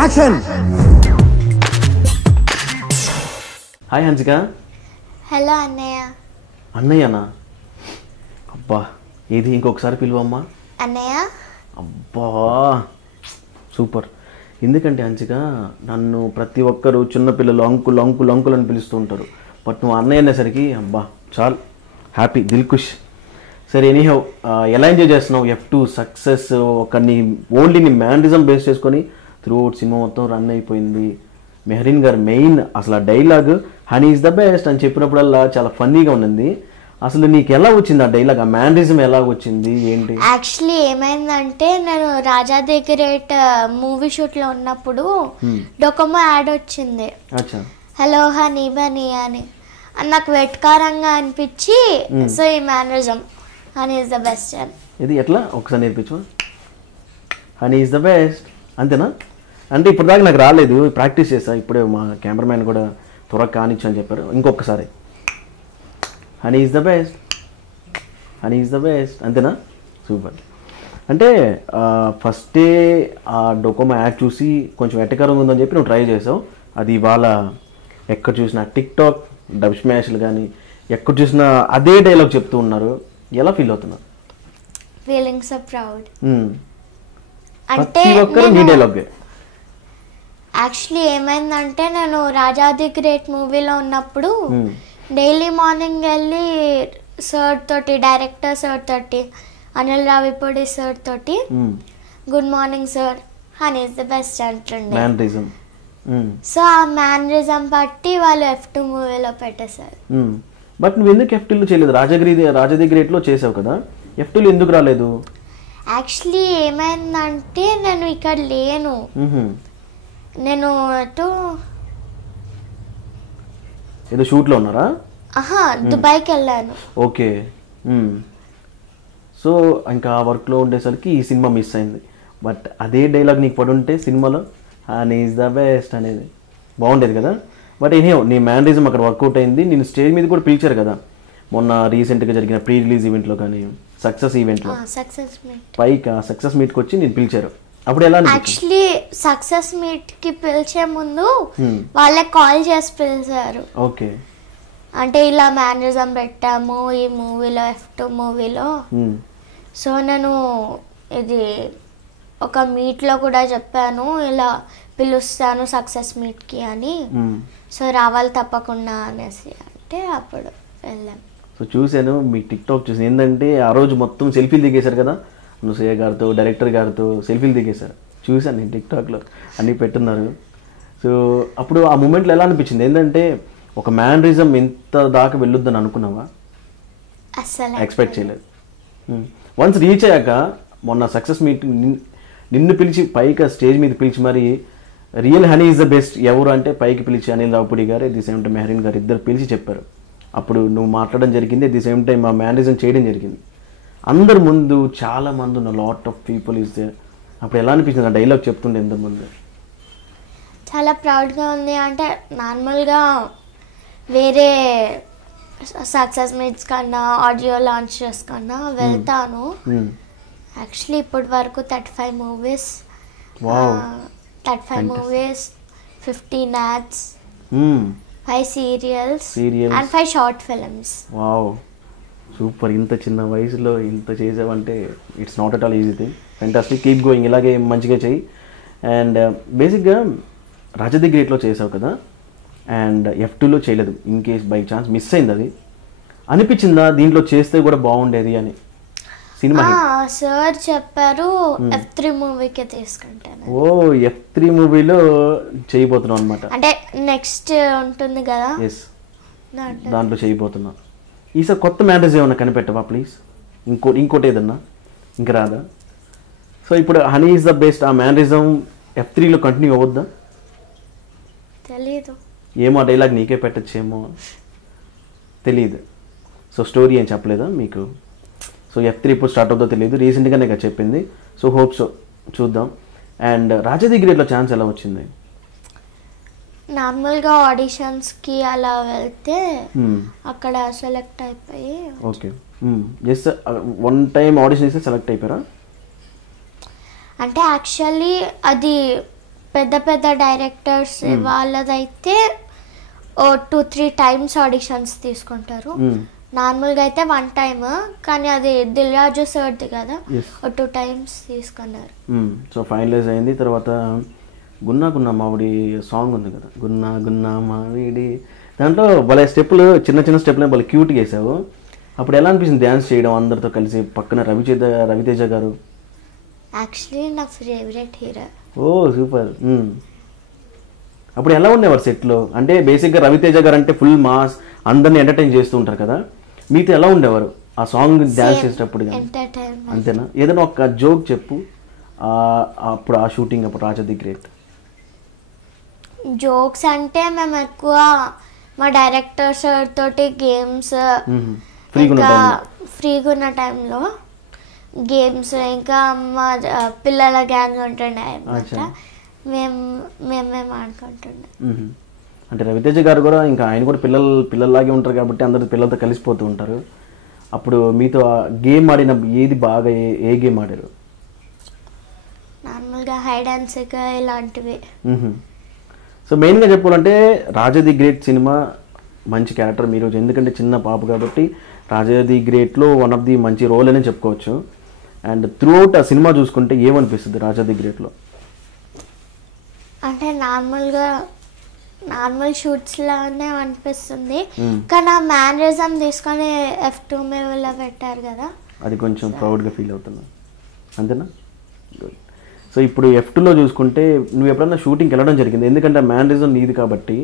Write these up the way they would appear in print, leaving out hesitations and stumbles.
Action. Hi Hansika. Hello అన్నయ్య. అన్నయ్యనా? అబ్బా ఇది ఇంకొకసారి పిలువమ్మా. అన్నయ్య. అబ్బా సూపర్. ఎందుకంటే హన్సిక నన్ను ప్రతి ఒక్కరు చిన్నపిల్లలు అంకుల్ అంకుల్ అంకుల్ అని పిలుస్తూ ఉంటారు. బట్ నువ్వు అన్నయ్య అనేసరికి అబ్బా చాలు హ్యాపీ దిల్ ఖుష్. సరే ఎనీహౌ ఎలా ఎంజాయ్ చేస్తున్నావు F2 సక్సెస్? ఓన్లీ నీ మ్యానరిజం బేస్ చేసుకొని త్రూ అవుట్ సినిమా మొత్తం రన్ అయిపోయింది. మెహరీన్ గారు మెయిన్ అసలు ఆ dialogue honey is the best అని చెప్పినప్పుడల్లా చాలా ఫన్నీగా ఉన్నది. అసలు నీకు ఎలా వచ్చింది ఆ డైలాగ్? ఆ మ్యానరిజం ఎలా వచ్చింది ఏంటి? యాక్చువల్లీ ఏమైందంటే నేను రాజా ది గ్రేట్ మూవీ షూట్లో ఉన్నప్పుడు డొకోమో యాడ్ వచ్చింది, హలో హనీ బనీ అని. నాకు వెట్కారంగా అనిపించి సో ఈ mannerism honey is the best అని. ఇది ఎట్లా ఒకసారి నేర్పించు. హనీ ఈజ్ ద బెస్ట్ అంతేనా? అంటే ఇప్పుడు దాకా నాకు రాలేదు, ప్రాక్టీస్ చేస్తా. ఇప్పుడే మా కెమెరామ్యాన్ కూడా త్వరగా కానిచ్చు అని చెప్పారు. ఇంకొకసారి honey is the best, honey is the best అంతేనా? సూపర్. అంటే ఫస్టే ఆ డొకోమో యాడ్ చూసి కొంచెం ఎట్టకరంగా ఉందని చెప్పి నువ్వు ట్రై చేసావు. అది ఇవాళ ఎక్కడ చూసినా టిక్టాక్ డబ్ స్మాష్లు కానీ ఎక్కడ చూసినా అదే డైలాగ్ చెప్తూ ఉన్నారు. ఎలా ఫీల్ అవుతున్నారు? Feeling so proud. అంటే నీ డైలాగ్ యాక్చువల్లీ ఏమైందంటే నేను రాజా ది గ్రేట్ మూవీలో ఉన్నప్పుడు డైలీ మార్నింగ్ వెళ్ళి సార్ తోటి, డైరెక్టర్ సార్ తోటి, అనిల్ రావిపూడి సార్ తోటి good morning sir honey is the best అంటుండే. సో ఆ మ్యానరిజం బట్టి వాళ్ళు F2 మూవీలో పెట్టేశారు. బట్ నువ్వు ఎందుకు F2లో చేయలేదు? రాజా ది గ్రేట్లో చేసావు కదా, F2లో ఎందుకు రాలేదు? యాక్చువల్లీ ఏమైందంటే నేను ఇక్కడ లేను, నేను ఏదో షూట్లో ఉన్నారా? దుబాయ్కి వెళ్ళాను. ఓకే. సో ఇంకా ఆ వర్క్లో ఉండేసరికి ఈ సినిమా మిస్ అయింది. బట్ అదే డైలాగ్ నీకు పడి ఉంటే సినిమాలో హనీ ఈజ్ ద బెస్ట్ అనేది బాగుండేది కదా. బట్ ఎనీహౌ నీ మ్యానరిజం అక్కడ వర్కౌట్ అయింది. నేను స్టేజ్ మీద కూడా పిలిచారు కదా మొన్న రీసెంట్గా జరిగిన ప్రీ రిలీజ్ ఈవెంట్లో కానీ సక్సెస్ ఈవెంట్లో, పైకి సక్సెస్ మీట్కి వచ్చి నేను పిలిచారు. అప్పుడు ఎలా? యాక్చువల్లీ సక్సెస్ మీట్ కి పిలిచే ముందు వాళ్ళే కాల్ చేసి పిలిచారు. ఓకే. అంటే ఇలా మేనరిజం పెట్టాము ఈ మూవీలో, F2 మూవీలో. సో నేను ఇది ఒక మీట్లో కూడా చెప్పాను, ఇలా పిలుస్తాను సక్సెస్ మీట్కి అని. సో రావాలి తప్పకుండా అనేసి అంటే అప్పుడు వెళ్ళాం. సో చూశాను మీ టిక్టాక్ చూసి. ఏంటంటే ఆ రోజు మొత్తం సెల్ఫీలు దిగేశారు కదా, నుసయ్య గారితో, డైరెక్టర్ గారితో సెల్ఫీలు దిగేశారు. చూశాను నేను టిక్టాక్లో అన్నీ పెట్టున్నారు. సో అప్పుడు ఆ మూమెంట్లో ఎలా అనిపించింది? ఏంటంటే ఒక మ్యానరిజం ఎంత దాకా వెళ్ళొద్దని అనుకున్నావా? అసలు ఎక్స్పెక్ట్ చేయలేదు. వన్స్ రీచ్ అయ్యాక మొన్న సక్సెస్ మీట్ నిన్ను పిలిచి పైకి స్టేజ్ మీద పిలిచి మరి real honey is the best ఎవరు అంటే పైకి పిలిచి అనిల్ రావుపూడి గారు, ది సేమ్ టైం మెహరీన్ గారు ఇద్దరు పిలిచి చెప్పారు. అప్పుడు నువ్వు మాట్లాడడం జరిగింది, ది సేమ్ టైం ఆ మ్యానరిజం చేయడం జరిగింది అందరి ముందు. చాలా మంది ఉన్న lot of people is there. అప్పుడు ఎలా అనిపించింది ఆ డైలాగ్ చెప్తుండే ఎంతమంది? చాలా ప్రౌడ్గా ఉంది. అంటే నార్మల్గా వేరే సక్సెస్ మీట్స్ కన్నా, ఆడియో లాంచెస్ కన్నా వెళ్తాను. యాక్చువల్లీ ఇప్పటి వరకు 35 movies, 15 ads, 5 serials and 5 short films. Wow super. ఇంత చిన్న వయసులో ఇంత చేసావంటే it's not at all easy thing. Fantastic, keep going, ఇలాగే మంచిగా చెయ్యి. అండ్ బేసిక్గా రాజా ది గ్రేట్లో చేసావు కదా, అండ్ F2లో చేయలేదు. In case by chance miss అయింది, అది అనిపించిందా దీంట్లో చేస్తే కూడా బాగుండేది అని? సినిమా సార్ చెప్పారు F3 మూవీకి తీసుకుంటాను. ఓ F3 మూవీలో చేయబోతున్నావు అనమాట. అంటే నెక్స్ట్ ఉంటుంది కదా, దాంట్లో చేయబోతున్నా. ఈసారి కొత్త మ్యానరిజం ఏమన్నా కనిపెట్టవా ప్లీజ్? ఇంకోటి ఏదన్నా ఇంకా రాదా? సో ఇప్పుడు హనీ ఈజ్ ద బెస్ట్ ఆ మ్యానరిజం F3లో కంటిన్యూ అవ్వద్దా? తెలీదు, ఏమో డైలాగ్ నీకే పెట్టచ్చేమో తెలియదు. సో స్టోరీ ఏం చెప్పలేదా మీకు? సో F3 ఇప్పుడు స్టార్ట్ అవుతుందో తెలియదు, రీసెంట్గానే కదా చెప్పింది. సో హోప్ సో చూద్దాం. అండ్ రాజా ది గ్రేట్లో ఛాన్స్ ఎలా వచ్చింది? నార్మల్గా ఆడిషన్స్కి అలా వెళ్తే అక్కడ సెలెక్ట్ అయిపోయి. Okay, just one time audition చేస్తే సెలెక్ట్ అయిపోయారా? అంటే యాక్చువల్లీ అది పెద్ద పెద్ద డైరెక్టర్స్ వాళ్ళదైతే 2-3 times ఆడిషన్స్ తీసుకుంటారు. నార్మల్గా అయితే 1 time, కానీ అది దిల్ రాజు సార్ది కదా, 2 times తీసుకున్నారు. సో ఫైనలైజ్ అయింది. తర్వాత గున్నా గున్నా మావిడి సాంగ్ ఉంది కదా, గున్నా గున్నా మావిడి, దాంట్లో భలే స్టెప్పులు, చిన్న చిన్న స్టెప్లు భలే క్యూట్గా వేసావు. అప్పుడు ఎలా అనిపించింది డ్యాన్స్ చేయడం అందరితో కలిసి, పక్కన రవితేజ గారు? యాక్చువల్లీ నా ఫేవరెట్ హీరో. ఓ సూపర్. అప్పుడు ఎలా ఉండేవారు సెట్లో? అంటే బేసిక్గా రవితేజ గారు అంటే ఫుల్ మాస్, అందరిని ఎంటర్టైన్ చేస్తూ ఉంటారు కదా, మీతో ఎలా ఉండేవారు ఆ సాంగ్ డ్యాన్స్ చేసేటప్పుడు? అంతేనా? ఏదైనా ఒక జోక్ చెప్పు అప్పుడు ఆ షూటింగ్ అప్పుడు రాజా ది గ్రేట్. జోక్స్ అంటే మేము ఎక్కువ మా డైరెక్టర్ సార్ తోటి గేమ్స్, ఫ్రీగా ఉన్న టైంలో గేమ్స్, ఇంకా మా పిల్లల గ్యాంగ్ ఉంటుండే అనమాట, మేమే ఆడుకుంటుండే. అంటే రవితేజ గారు కూడా ఇంకా ఆయన కూడా పిల్లల్లాగే ఉంటారు కాబట్టి అందరు పిల్లలతో కలిసిపోతూ ఉంటారు. అప్పుడు మీతో గేమ్ ఆడిన ఏది బాగా, ఏ గేమ్ ఆడారు? నార్మల్గా హైడ్ అండ్ సీక్ ఇలాంటివి. సో మెయిన్గా చెప్పాలంటే రాజా ది గ్రేట్ సినిమా మంచి క్యారెక్టర్ మీరు, ఎందుకంటే చిన్న పాప కాబట్టి రాజా ది గ్రేట్లో వన్ ఆఫ్ ది మంచి రోల్ అనే చెప్పుకోవచ్చు. అండ్ త్రూ అవుట్ ఆ సినిమా చూసుకుంటే ఏమనిపిస్తుంది రాజా ది గ్రేట్లో? అంటే నార్మల్ షూట్స్ లానే అనిపిస్తుంది, కానీ ఆ మ్యానరిజం తీసుకొని F2 మూవీలో పెట్టారు కదా, అది కొంచెం ప్రౌడ్గా ఫీల్ అవుతున్నా. అంతేనా? సో ఇప్పుడు F2లో చూసుకుంటే నువ్వు ఎప్పుడన్నా షూటింగ్కి వెళ్ళడం జరిగింది? ఎందుకంటే మ్యానరిజం నీది కాబట్టి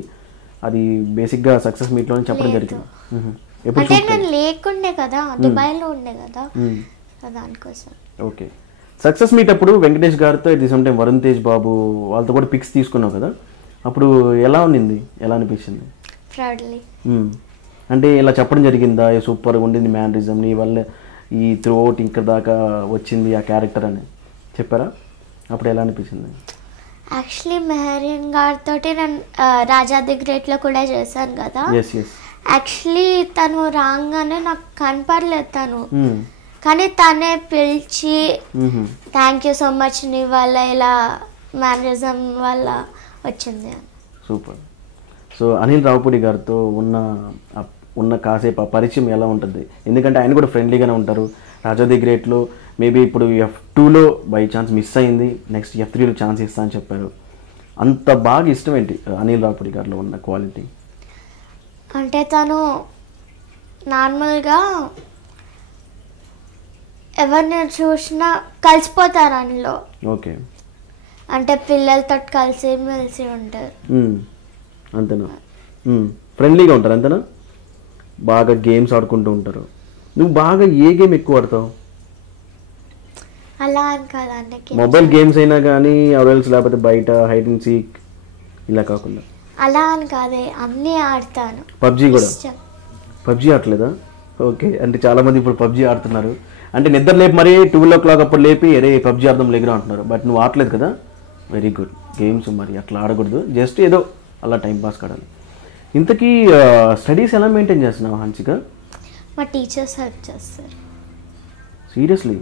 అది బేసిక్గా సక్సెస్ మీట్లోనే చెప్పడం జరిగింది. అంటే నేను లేకుండే కదా, దుబాయ్లో ఉండే కదా, దానికోసం. ఓకే. సక్సెస్ మీట్ అప్పుడు వెంకటేష్ గారితో at the same time Varun Tej బాబు వాళ్ళతో కూడా పిక్స్ తీసుకున్నావు కదా, అప్పుడు ఎలా ఉండింది, ఎలా అనిపించింది? అంటే ఇలా చెప్పడం జరిగిందా, సూపర్గా ఉండింది మ్యానరిజం, నీ వల్ల ఈ త్రూ అవుట్ ఇక్కడ దాకా వచ్చింది ఆ క్యారెక్టర్ అని చెప్పారా? అప్పుడు ఎలా అనిపించింది? యాక్చువల్లీ మెహరీన్ గారితో నేను రాజా ది గ్రేట్లో కూడా చేశాను కదా. యాక్చువల్లీ తను రాగానే నాకు కనపడలేదు తను, కానీ తనే పిలిచి థ్యాంక్ యూ సో మచ్, నీ వల్ల ఇలా మేనరిజం వల్ల వచ్చింది. సూపర్. సో అనిల్ రావుపూడి గారితో ఉన్న కాసేపు ఆ పరిచయం ఎలా ఉంటుంది? ఎందుకంటే ఆయన కూడా ఫ్రెండ్లీగానే ఉంటారు. రాజా ది గ్రేట్లో మేబీ ఇప్పుడు F2లో బై ఛాన్స్ మిస్ అయింది, నెక్స్ట్ F3లో ఛాన్స్ ఇస్తా అని చెప్పారు. అంత బాగా ఇష్టం ఏంటి అనిల్ రావుపూడి గారిలో ఉన్న క్వాలిటీ? అంటే తను నార్మల్గా ఎవరిని చూసినా కలిసిపోతారు అందులో. ఓకే. అంటే పిల్లలతో కలిసి మెలిసి ఉంటారు. అంతేనా? ఫ్రెండ్లీగా ఉంటారు అంతేనా? బాగా గేమ్స్ ఆడుకుంటూ ఉంటారు. నువ్వు బాగా ఏ గేమ్ ఎక్కువ ఆడతావు? అలా అని కాదండి, మొబైల్ గేమ్స్ అయినా కానీ అవెల్స్, లేకపోతే బయట హైడ్ అండ్ సీక్ ఇలా కాకుండా? అలా అని కాదే, అన్నీ ఆడతాను. పబ్జీ కూడా? పబ్జీ ఆడలేదా? ఓకే. అంటే చాలామంది ఇప్పుడు పబ్జీ ఆడుతున్నారు, అంటే నిద్ర లేపి మరీ 12 o'clock అప్పుడు లేపి అరే పబ్జీ ఆడదాం లేకురా అంటున్నారు. బట్ నువ్వు ఆడలేదు కదా, వెరీ గుడ్. గేమ్స్ మరి అట్లా ఆడకూడదు, జస్ట్ ఏదో అలా టైం పాస్ కాడాలి. ఇంతకీ స్టడీస్ ఎలా మెయింటైన్ చేస్తున్నావు హన్సిక? మా టీచర్స్ హెల్ప్ చేస్తారు. సీరియస్లీ?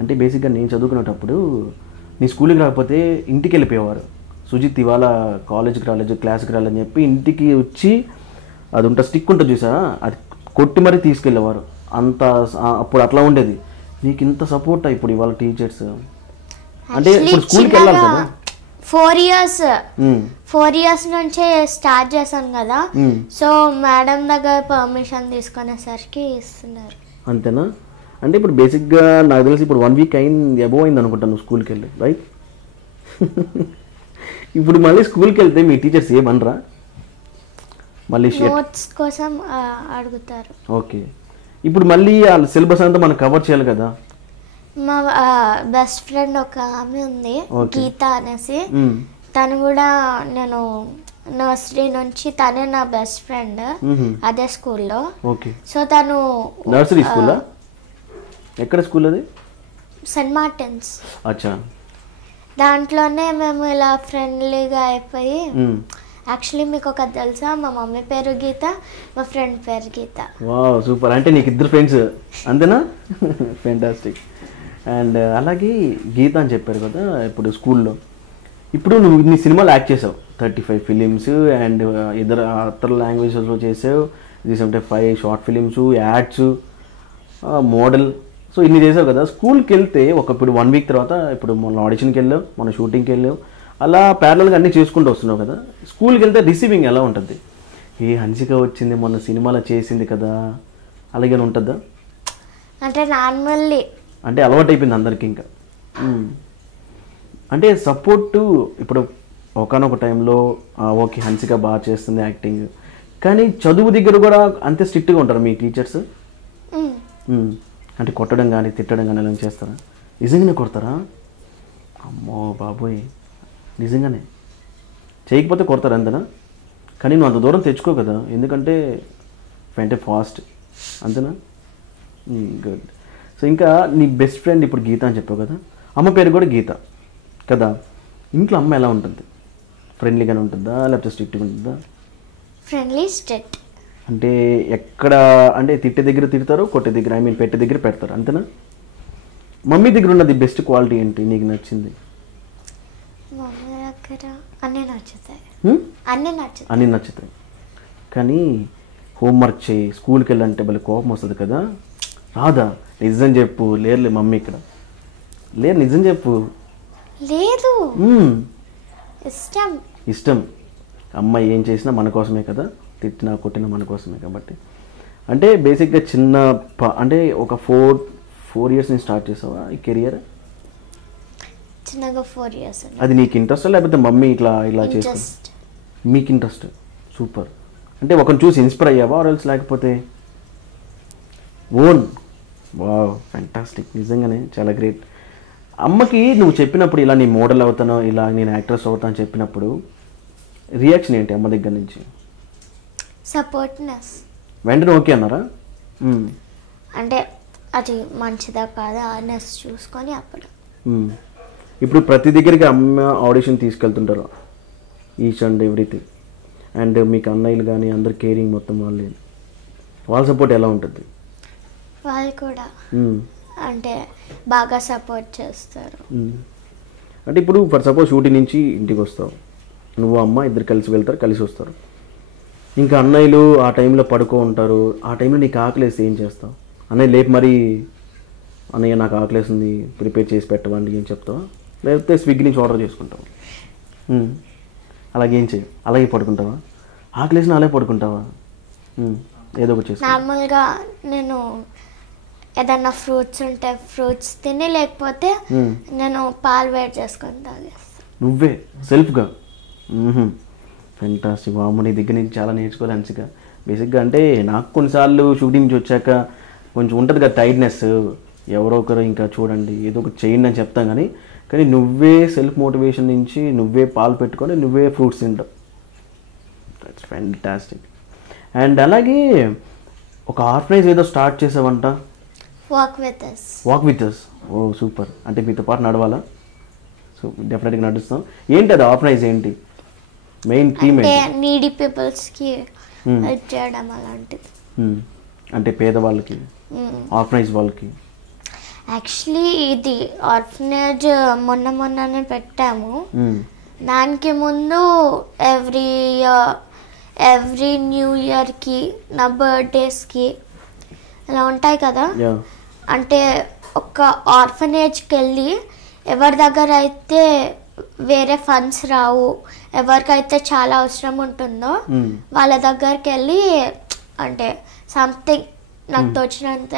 అంటే బేసిక్గా నేను చదువుకునేటప్పుడు నీ స్కూల్కి రాకపోతే ఇంటికి వెళ్ళిపోయేవారు. సుజిత్ ఇవాళ కాలేజ్కి రాలేదు, క్లాస్కి రాలేదని చెప్పి ఇంటికి వచ్చి అది ఉంటుంది స్టిక్ ఉంటుంది చూసా, అది కొట్టి మరీ తీసుకెళ్ళేవారు. అంత అప్పుడు అట్లా ఉండేది. నీకు ఇంత సపోర్ట్ ఇప్పుడు ఇవాళ టీచర్స్? అంటే ఇప్పుడు స్కూల్కి వెళ్ళాలి కదా. 4 years నుంచే స్టార్ట్ చేశాను కదా, సో మేడం దగ్గర పర్మిషన్ తీసుకునేసరికి ఇస్తున్నారు. అంతేనా? అంటే ఇప్పుడు బేసిక్గా నాకు తెలిసి ఇప్పుడు 1 week అబోవ్ అయింది అనుకుంటాను నువ్వు స్కూల్కి వెళ్ళి, రైట్? ఇప్పుడు మళ్ళీ స్కూల్కి వెళ్తే మీ టీచర్స్ ఏమనరా? మళ్ళీ నోట్స్ కోసం అడుగుతారు. ఓకే. ఇప్పుడు మళ్ళీ ఆ సిలబస్ అంతా మనం కవర్ చేయాలి కదా. మా బెస్ట్ ఫ్రెండ్ ఒక ఆమె ఉంది, గీత అనేసి, తను కూడా నేను నర్సరీ నుంచి, తనే నా బెస్ట్ ఫ్రెండ్ అదే స్కూల్లో. సో తను నర్సరీ స్కూల్? ఎక్కడ స్కూల్ అది? Saint Martin's. అచ్చా. దాంట్లోనే మేము ఇలా ఫ్రెండ్లీగా అయిపోయి, యాక్చువల్లీ మీకు ఒక తెలుసా, మా మమ్మీ పేరు గీత, మా ఫ్రెండ్ పేరు గీత. Wow super. అంటే నీకు 2 ఫ్రెండ్స్ అంతేనా? ఫెంటాస్టిక్. అండ్ అలాగే గీత అని చెప్పారు కదా ఇప్పుడు స్కూల్లో, ఇప్పుడు నువ్వు ఇన్ని సినిమాలు యాక్ట్ చేసావు, 35 ఫిలిమ్స్ అండ్ ఇతర లాంగ్వేజెస్లో చేసావు, recent 5 short films, ads, model. So ఇన్ని చేసావు కదా. స్కూల్కి వెళ్తే ఇప్పుడు 1 వీక్ తర్వాత ఇప్పుడు మొన్న ఆడిషన్కి వెళ్ళావు, మొన్న షూటింగ్కి వెళ్ళావు, అలా ప్యారలల్గా అన్నీ చేసుకుంటూ వస్తున్నావు కదా. స్కూల్కి వెళ్తే రిసీవింగ్ ఎలా ఉంటుంది? హన్సిక వచ్చింది మొన్న సినిమాలో చేసింది కదా, అలాగే ఉంటుందా? అంటే నార్మల్లీ అంటే అలవాటు అయిపోయింది అందరికీ ఇంకా. అంటే సపోర్టు ఇప్పుడు ఒకనొక టైంలో ఓకే హన్సిక బాగా చేస్తుంది యాక్టింగ్, కానీ చదువు దగ్గర కూడా అంతే స్ట్రిక్ట్గా ఉంటారు మీ టీచర్స్? అంటే కొట్టడం కానీ తిట్టడం కానీ అలా చేస్తారా? నిజంగానే కొడతారా? అమ్మో బాబోయ్, నిజంగానే చేయకపోతే కొడతారు అంతేనా? కానీ నువ్వు అంత దూరం తెచ్చుకో కదా, ఎందుకంటే అంటే ఫాస్ట్ అంతేనా? గుడ్. సో ఇంకా నీ బెస్ట్ ఫ్రెండ్ ఇప్పుడు గీత అని చెప్పావు కదా, అమ్మ పేరు కూడా గీత కదా. ఇంట్లో అమ్మ ఎలా ఉంటుంది? ఫ్రెండ్లీగానే ఉంటుందా లేకపోతే స్ట్రిక్ట్గా ఉంటుందా? Friendly strict. అంటే ఎక్కడ అంటే తిట్టే దగ్గర తిడతారు, కొట్టే దగ్గర పెట్టే దగ్గర పెడతారు అంతేనా? మమ్మీ దగ్గర ఉన్నది బెస్ట్ క్వాలిటీ ఏంటి నీకు నచ్చింది? మమ్మీ దగ్గర అన్నీ నచ్చుతాయి. అన్నీ నచ్చుతాయి, కానీ హోంవర్క్ చేయి, స్కూల్కి వెళ్ళంటే భలే కోపం వస్తుంది కదా, రాదా? నిజం చెప్పు. లేరులే మమ్మీ ఇక్కడ లేరు, నిజం చెప్పు. లేదు, ఇష్టం. ఇష్టం. అమ్మ ఏం చేసినా మన కోసమే కదా, తిట్టినా కొట్టినా మన కోసమే కాబట్టి. అంటే బేసిక్గా అంటే ఒక 4 ఇయర్స్ నుంచి స్టార్ట్ చేసావా ఈ కెరియర్? చిన్నగా 4 ఇయర్స్. అది నీకు ఇంట్రెస్ట్ లేకపోతే మమ్మీ ఇలా చేస్తా? మీకు ఇంట్రెస్ట్. సూపర్. అంటే ఒకరిని చూసి ఇన్స్పైర్ అయ్యావా ఆర్ఎల్స్ లేకపోతే ఓన్? వావ్, ఫ్యాంటాస్టిక్, నిజంగానే చాలా గ్రేట్. అమ్మకి నువ్వు చెప్పినప్పుడు ఇలా నీ మోడల్ అవుతాను, ఇలా నేను యాక్ట్రెస్ అవుతాను అని చెప్పినప్పుడు రియాక్షన్ ఏంటి అమ్మ దగ్గర నుంచి? సపోర్ట్నెస్. వెంటనే ఓకే అన్నారా? అంటే అది మంచిదా కాదా అనేసి చూసుకొని అప్పుడు. ఇప్పుడు ప్రతి దగ్గరికి అమ్మ ఆడిషన్ తీసుకెళ్తుంటారు, ఈచ్ అండ్ ఎవ్రీథింగ్. అండ్ మీకు అన్నయ్యలు కానీ అందరు కేరింగ్ మొత్తం వాళ్ళ సపోర్ట్ ఎలా ఉంటుంది? వాళ్ళు కూడా అంటే బాగా సపోర్ట్ చేస్తారు. అంటే ఇప్పుడు ఫర్ సపోజ్ షూటింగ్ నుంచి ఇంటికి వస్తావు, నువ్వు అమ్మ ఇద్దరు కలిసి వెళ్తారు, కలిసి వస్తారు. ఇంకా అన్నయ్యలు ఆ టైంలో పడుకో ఉంటారు, ఆ టైంలో నీకు ఆకలేసి ఏం చేస్తావు? అన్నయ్య లేపు మరి అన్నయ్య నాకు ఆకలేసింది ప్రిపేర్ చేసి పెట్టవండి ఏం చెప్తావా? లేకపోతే స్విగ్గీ నుంచి ఆర్డర్ చేసుకుంటావు? అలాగేం చేయవు, అలాగే పడుకుంటావా? ఆకలేసిన అలాగే పడుకుంటావా? ఏదో ఒకటి చేస్తా. నార్మల్గా నేను ఏదన్నా ఫ్రూట్స్ ఉంటే ఫ్రూట్స్ తిని, లేకపోతే నేను పాలు వేడి చేసుకొని తాగేస్తాను. నువ్వే సెల్ఫ్గా? ఫెంటాస్టిక్. అమ్మ నీ దగ్గర నుంచి చాలా నేర్చుకోవాలి హన్సిక. బేసిక్గా అంటే నాకు కొన్నిసార్లు షూటింగ్ నుంచి వచ్చాక కొంచెం ఉంటుంది కదా టైర్డ్నెస్, ఎవరో ఒకరు ఇంకా చూడండి ఏదో ఒకటి చేయండి అని చెప్తాం, కానీ నువ్వే సెల్ఫ్ మోటివేషన్ నుంచి నువ్వే పాలు పెట్టుకొని నువ్వే ఫ్రూట్స్ తింటావు. That's fantastic. అండ్ అలాగే ఒక ఆర్ఫనైజ్ ఏదో స్టార్ట్ చేసావంట, walk with us. Oh super. అంటే మీతో పాటు నడవాలా? సో డెఫినెట్గా నడుస్తాం. ఏంటి అది ఆర్ఫనైజ్ ఏంటి? మెయిన్ థీమ్ ఏంటి? నీడీ పీపుల్స్కి హెల్ప్ చేయడం అలాంటిది. అంటే పేదవాళ్ళకి, ఆర్ఫనైజ్ వాళ్ళకి. యాక్చువల్లీ ఇది ఆర్ఫనేజ్ మొన్ననే పెట్టాము. దానికి ముందు ఎవ్రీ న్యూ ఇయర్కి, నా బర్త్డేస్కి ఇలా ఉంటాయి కదా, అంటే ఒక ఆర్ఫనేజ్కి వెళ్ళి ఎవరి దగ్గర అయితే వేరే ఫండ్స్ రావు, ఎవరికైతే చాలా అవసరం ఉంటుందో వాళ్ళ దగ్గరికి వెళ్ళి అంటే సంథింగ్ నాకు తోచినంత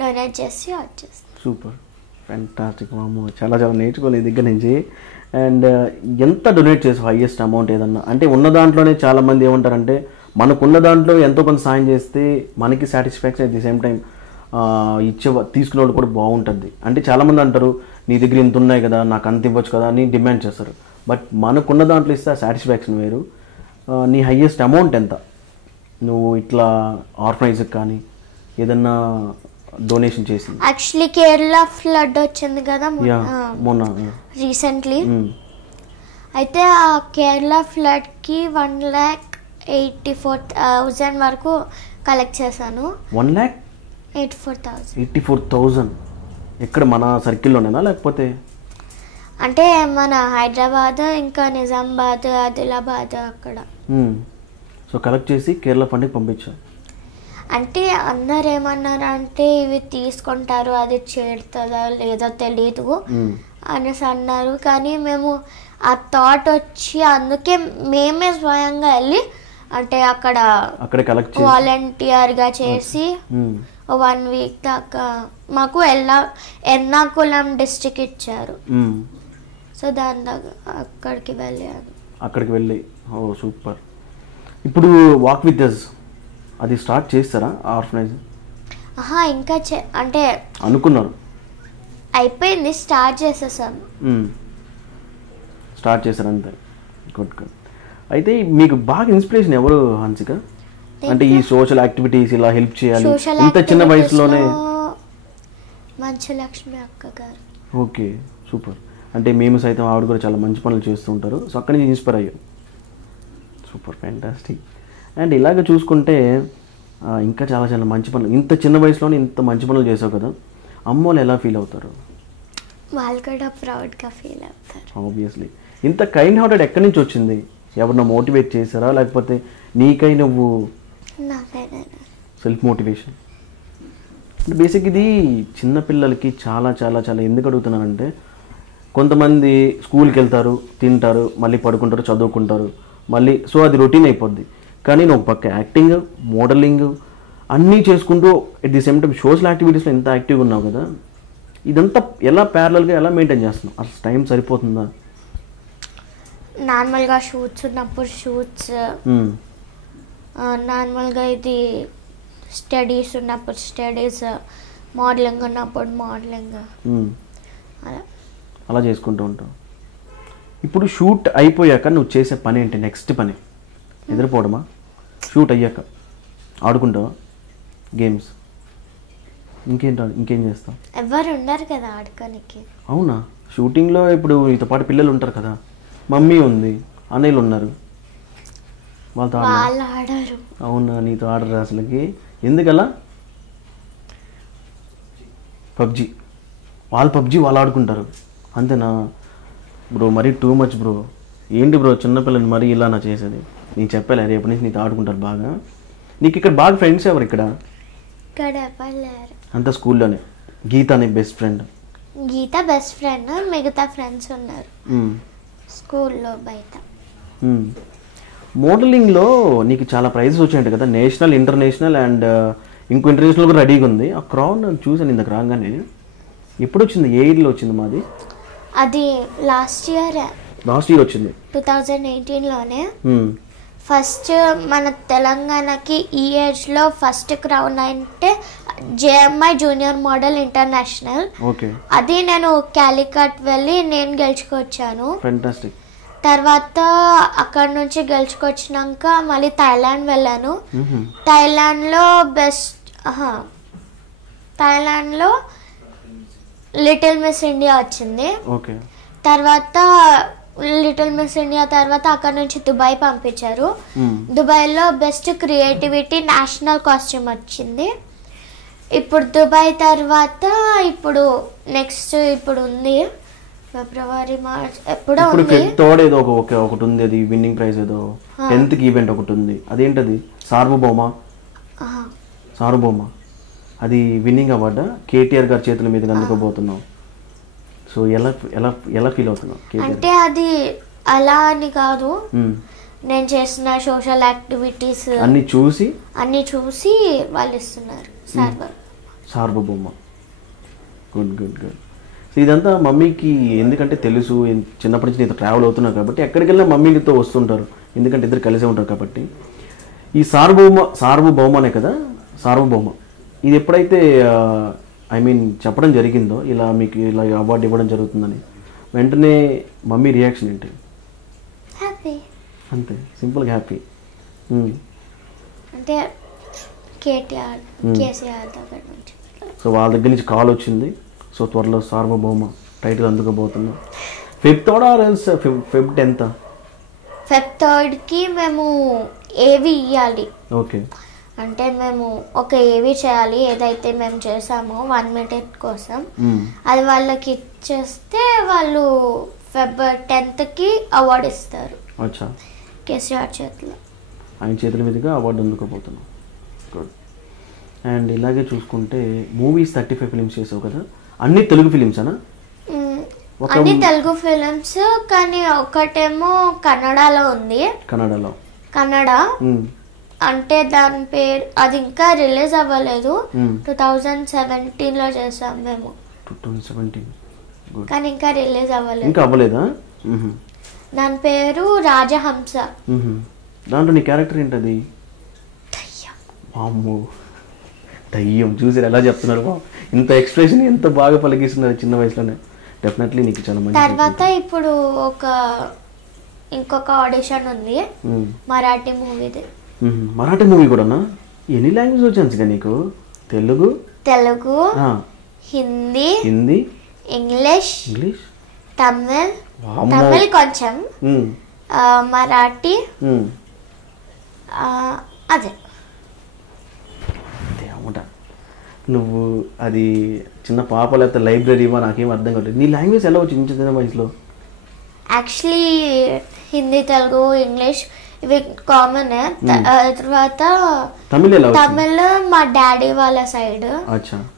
డొనేట్ చేసి వచ్చేస్తాను. Super, fantastic. మామూలు చాలా నేర్చుకోవాలి ఈ దగ్గర నుంచి. అండ్ ఎంత డొనేట్ చేసావు హైయెస్ట్ అమౌంట్ ఏదన్నా? అంటే ఉన్న దాంట్లోనే చాలామంది ఏమంటారంటే మనకున్న దాంట్లో ఎంతో కొంత సాయం చేస్తే మనకి satisfaction, at the same time తీసుకునే వాళ్ళు కూడా బాగుంటుంది. అంటే చాలామంది అంటారు నీ దగ్గర ఇంత ఉన్నాయి కదా నాకు అంత ఇవ్వచ్చు కదా అని డిమాండ్ చేస్తారు. బట్ మనకున్న దాంట్లో ఇస్తే ఆ సాటిస్ఫాక్షన్ వేరు. నీ హైయెస్ట్ అమౌంట్ ఎంత నువ్వు ఇట్లా ఆర్ఫనైజ్కి కానీ ఏదన్నా డొనేషన్ చేసింది? యాక్చువల్లీ కేరళ ఫ్లడ్ వచ్చింది కదా మొన్న రీసెంట్లీ. అయితే ఆ కేరళ ఫ్లడ్కి 1,84,000 వరకు కలెక్ట్ చేశాను. 1,84,000 ఎక్కడ మన సర్కిల్లోనేనా లేకపోతే? అంటే మన హైదరాబాద్ ఇంకా నిజామాబాద్ ఆదిలాబాద్ అక్కడ. సో కలెక్ట్ చేసి కేరళ ఫండ్కి పంపించాం. అంటే అందరు ఏమన్నారంటే ఇవి తీసుకుంటారు, అది చేరుతుందా లేదో తెలీదు అనేసి అన్నారు. కానీ మేము ఆ థాట్ వచ్చి అందుకే మేమే స్వయంగా వెళ్ళి అంటే అక్కడ కలెక్ట్ వాలంటీర్గా చేసి 1 వీక్ దాకా మాకు ఎర్నాకుళం డిస్ట్రిక్ట్ ఇచ్చారు. సో దాని దగ్గర అక్కడికి వెళ్ళి ఓ సూపర్. ఇప్పుడు వాక్ విత్ అస్ అది స్టార్ట్ చేస్తారా ఆర్ఫనైజ్? ఇంకా అంటే అనుకున్నారు, అయిపోయింది, స్టార్ట్ చేసేసాను. స్టార్ట్ చేశారు అంతే. Good good. అయితే మీకు బాగా ఇన్స్పిరేషన్ ఎవరు హన్సిక? అంటే ఈ సోషల్ యాక్టివిటీస్ ఇలా హెల్ప్ చేయాలి ఇంత చిన్న వయసులోనే? మంచు లక్ష్మి అక్క గారు. Okay super. అంటే మేము సైతం ఆవిడ కూడా చాలా మంచి పనులు చేస్తూ ఉంటారు. సో అక్కడి నుంచి ఇన్స్పైర్ అయ్యాం. Super fantastic. అండ్ ఇలాగ చూసుకుంటే ఇంకా చాలా చాలా మంచి పనులు, ఇంత చిన్న వయసులోనే ఇంత మంచి పనులు చేసావు కదా, అమ్మోళ్ళు ఎలా ఫీల్ అవుతారు? వాళ్ళు కూడా ప్రౌడ్గా ఫీల్ అవుతారు ఆబ్వియస్లీ. ఇంత కైండ్ హార్టెడ్ ఎక్కడి నుంచి వచ్చింది? ఎవరన్నా మోటివేట్ చేశారా లేకపోతే నీకై నువ్వు సెల్ఫ్ మోటివేషన్? అంటే బేసిక్ ఇది చిన్నపిల్లలకి చాలా చాలా చాలా ఎందుకు అడుగుతున్నానంటే, కొంతమంది స్కూల్కి వెళ్తారు, తింటారు, మళ్ళీ పడుకుంటారు, చదువుకుంటారు, మళ్ళీ సో అది రొటీన్ అయిపోద్ది. కానీ నువ్వు పక్క యాక్టింగ్, మోడలింగ్ అన్నీ చేసుకుంటూ at the same time social యాక్టివిటీస్లో ఎంత యాక్టివ్గా ఉన్నావు కదా, ఇదంతా ఎలా ప్యారలల్గా ఎలా మెయింటైన్ చేస్తున్నావు? అసలు టైం సరిపోతుందా? నార్మల్గా షూట్స్ ఉన్నప్పుడు షూట్స్, నార్మల్గా ఇది స్టడీస్ ఉన్నప్పుడు స్టడీస్, మోడలింగ్ ఉన్నప్పుడు మోడలింగ్, అలా చేసుకుంటూ ఉంటావు. ఇప్పుడు షూట్ అయిపోయాక నువ్వు చేసే పని ఏంటి? నెక్స్ట్ పని నిద్రపోవడమా? షూట్ అయ్యాక ఆడుకుంటావా గేమ్స్? ఇంకేం చేస్తావు? ఎవరు ఉండరు కదా ఆడుకోనికి. అవునా? షూటింగ్లో ఇప్పుడు నీతో పాటు పిల్లలు ఉంటారు కదా, మమ్మీ ఉంది, అన్నయ్యలు ఉన్నారు, వాళ్ళతో ఆడరు. అవునా? నీతో ఆడరు అసలుకి? ఎందుకలా? పబ్జి వాళ్ళు ఆడుకుంటారు అంతేనా బ్రో? మరీ టూ మచ్ బ్రో. ఏంటి బ్రో చిన్నపిల్లని మరీ ఇలా నా చేసేది? నేను చెప్పలే రేపు నుంచి నీతో ఆడుకుంటారు బాగా. నీకు ఇక్కడ బాగా ఫ్రెండ్స్ ఎవరు ఇక్కడ? అంతా స్కూల్లోనే. గీత నీ బెస్ట్ ఫ్రెండ్? గీత బెస్ట్ ఫ్రెండ్, మిగతా ఫ్రెండ్స్ ఉన్నారు స్కూల్లో బయట. మోడలింగ్లో నీకు చాలా ప్రైజెస్ వచ్చాయంట కదా, నేషనల్, ఇంటర్నేషనల్ అండ్ ఇంకో ఇంటర్నేషనల్ కూడా రెడీగా ఉంది. ఆ క్రౌన్ చూసాను ఇందాక రాగానే. ఎప్పుడు వచ్చింది? ఏ ఇయర్లో వచ్చింది మాది? అది లాస్ట్ ఇయర్ వచ్చింది 2018లోనే. ఫస్ట్ మన తెలంగాణకి ఈ ఏజ్లో ఫస్ట్ క్రౌన్ అంటే జేఎంఐ జూనియర్ మోడల్ ఇంటర్నేషనల్. అది నేను క్యాలికట్ వెళ్ళి నేను గెలుచుకొచ్చాను. తర్వాత అక్కడ నుంచి గెలుచుకొచ్చినాక మళ్ళీ థాయిలాండ్ వెళ్ళాను. థాయిలాండ్లో లిటిల్ మిస్ ఇండియా వచ్చింది. తర్వాత లిటిల్ మిస్ ఇండియా తర్వాత అక్కడ నుంచి దుబాయ్ పంపించారు. దుబాయ్లో బెస్ట్ క్రియేటివిటీ నేషనల్ కాస్ట్యూమ్ వచ్చింది. ఇప్పుడు దుబాయ్ తర్వాత ఇప్పుడు నెక్స్ట్ ఇప్పుడు ఉంది ఫిబ్రవరి మార్చ్ ఎప్పుడో ఉంది. ఏదో ఒకటి ఉంది, అది విన్నింగ్ ప్రైజ్ ఏదో 10th ఈవెంట్ ఒకటి ఉంది. అదేంటది? సార్వభౌమ. అది విన్నింగ్ అవార్డా? కేటీఆర్ గారి చేతుల మీదుగా అందుకోబోతున్నావు. సో ఎలా ఫీల్ అవుతున్నావు? అంటే అది అలా అని కాదు, నేను చేసిన సోషల్ యాక్టివిటీస్ అన్ని చూసి వాళ్ళు ఇస్తున్నారు సార్వభౌమ. గుడ్. సో ఇదంతా మమ్మీకి ఎందుకంటే తెలుసు, చిన్నప్పటి నుంచి నీతో ట్రావెల్ అవుతున్నావు కాబట్టి ఎక్కడికి వెళ్ళినా మమ్మీతో వస్తుంటారు, ఎందుకంటే ఇద్దరు కలిసే ఉంటారు కాబట్టి. ఈ సార్వభౌమనే కదా, సార్వభౌమ ఇది ఎప్పుడైతే చెప్పడం జరిగిందో ఇలా మీకు ఇలా అవార్డు ఇవ్వడం జరుగుతుందని, వెంటనే మమ్మీ రియాక్షన్ ఏంటి? హ్యాపీ, అంతే సింపుల్గా హ్యాపీ. అంటే కేసీఆర్ దగ్గర నుంచి, సో వాళ్ళ దగ్గర నుంచి కాల్ వచ్చింది. సో త్వరలో సార్వభౌమ టైటిల్ అందుకోబోతున్నా. Feb 10th? Feb 3కి మేము ఏవి ఇవ్వాలి. ఓకే. అంటే మేము ఒక ఏవి చేయాలి, ఏదైతే మేము చేసామో 1 minute కోసం అది వాళ్ళకి ఇచ్చేస్తే వాళ్ళు February 10th అవార్డు ఇస్తారు. అచ్చా, కేసీఆర్ చేతిలో, ఆయన చేతుల మీదుగా అవార్డు అందుకోబోతున్నాం. గుడ్. అండ్ ఇలాగే చూసుకుంటే మూవీస్ 35 ఫిలిమ్స్ చేసావు కదా, అన్ని తెలుగు ఫిలిమ్స్ అనా? అన్ని తెలుగు ఫిలిమ్స్, కానీ ఒకటేమో కన్నడలో ఉంది. కన్నడ అంటే దాని పేరు అది ఇంకా రిలీజ్ అవ్వలేదు. 2017లో చేసాం మేము. 2017 కానీ ఇంకా రిలీజ్ అవ్వలేదు. ఇంకా అవ్వలేదా? దాని పేరు రాజహంస. దాంట్లో నీ క్యారెక్టర్ ఏంటది? అమ్మో, దయ్యం. చూసారు ఎలా చెప్తున్నారు, ఇంత ఎక్స్ప్రెషన్ ఎంత బాగా పలికిస్తున్నారు చిన్న వయసులోనే. డెఫినెట్లీ నీకు చాలా మంచి. తర్వాత ఇప్పుడు ఇంకొక ఆడిషన్ ఉంది మరాఠీ మూవీది. మరాఠీ మూవీ కూడానా? ఎన్ని లాంగ్వేజ్ వచ్చాను నీకు? తెలుగు, హిందీ, ఇంగ్లీష్, తమిళ్ కొంచెం, మరాఠీ, అదే. నువ్వు అది చిన్న పాప లేకపోతే లైబ్రరీవా నాకేం అర్థం కావట్లేదు. నీ లాంగ్వేజ్ ఎలా వచ్చింది చిన్న వయసులో? యాక్చువల్లీ హిందీ, తెలుగు, ఇంగ్లీష్ ఇవి కామన్. తర్వాత తమిళ్ మా డాడీ వాళ్ళ సైడ్,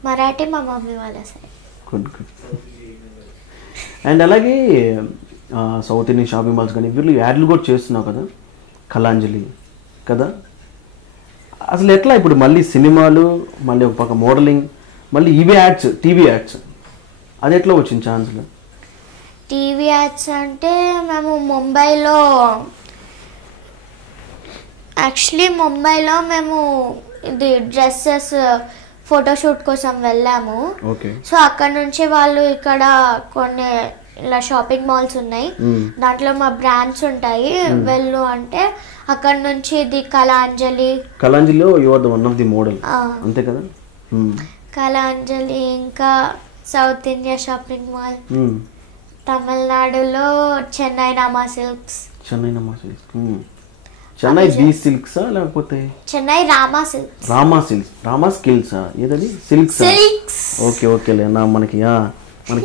మరాఠీ మా మమ్మీ వాళ్ళ సైడ్. Good good. అండ్ అలాగే సౌత్ ఇండియన్ షాపింగ్ మాల్స్ కానీ వీళ్ళు యాడ్లు కూడా చేస్తున్నావు కదా, కళాంజలి కదా. అసలు ఎట్లా ఇప్పుడు మళ్ళీ సినిమాలు, మళ్ళీ ఒక పక్క మోడలింగ్, మళ్ళీ ఇవి యాడ్స్, టీవీ యాడ్స్, అది ఎట్లా వచ్చింది ఛాన్స్లో? టీవీ యాడ్స్ అంటే మేము ముంబైలో మేము ఇది డ్రెస్సెస్ ఫోటోషూట్ కోసం వెళ్ళాము. సో అక్కడ నుంచి వాళ్ళు ఇక్కడ కొన్ని ఇలా షాపింగ్ మాల్స్ ఉన్నాయి, దాంట్లో మా బ్రాండ్స్ ఉంటాయి, వెళ్ళు అంటే అక్కడ నుంచి ఇది కళాంజలిలో you are the one of the model, అంతే కదా. కళాంజలి, ఇంకా సౌత్ ఇండియా షాపింగ్ మాల్, తమిళనాడులో చెన్నై రామా సిల్క్స్. చెన్నై బీ సిల్క్సా లేకపోతే చెన్నై రామా స్కిల్సా? ఏదది? సిల్క్స్. ఓకే ఓకేలే నా మనకి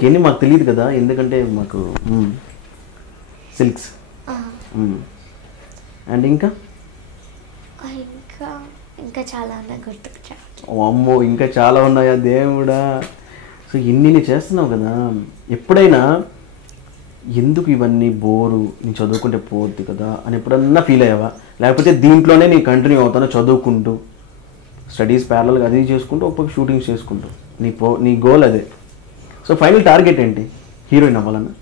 ఎన్ని మాకు తెలియదు కదా, ఎందుకంటే మాకు సిల్క్స్. అండ్ ఇంకా చాలా ఉన్నాయి, గుర్తుకు. అమ్మో, ఇంకా చాలా ఉన్నాయా దేవుడా. సో ఇన్ని చేస్తున్నావు కదా, ఎప్పుడైనా ఎందుకు ఇవన్నీ బోరు, నేను చదువుకుంటే పోద్ది కదా అని ఎప్పుడన్నా ఫీల్ అయ్యావా? లేకపోతే దీంట్లోనే నేను కంటిన్యూ అవుతాను చదువుకుంటూ, స్టడీస్ ప్యారలల్గా అది చేసుకుంటూ ఒక షూటింగ్స్ చేసుకుంటూ, నీ గోల్ అదే. సో ఫైనల్ టార్గెట్ ఏంటి? హీరోయిన్ అవ్వాలన్నా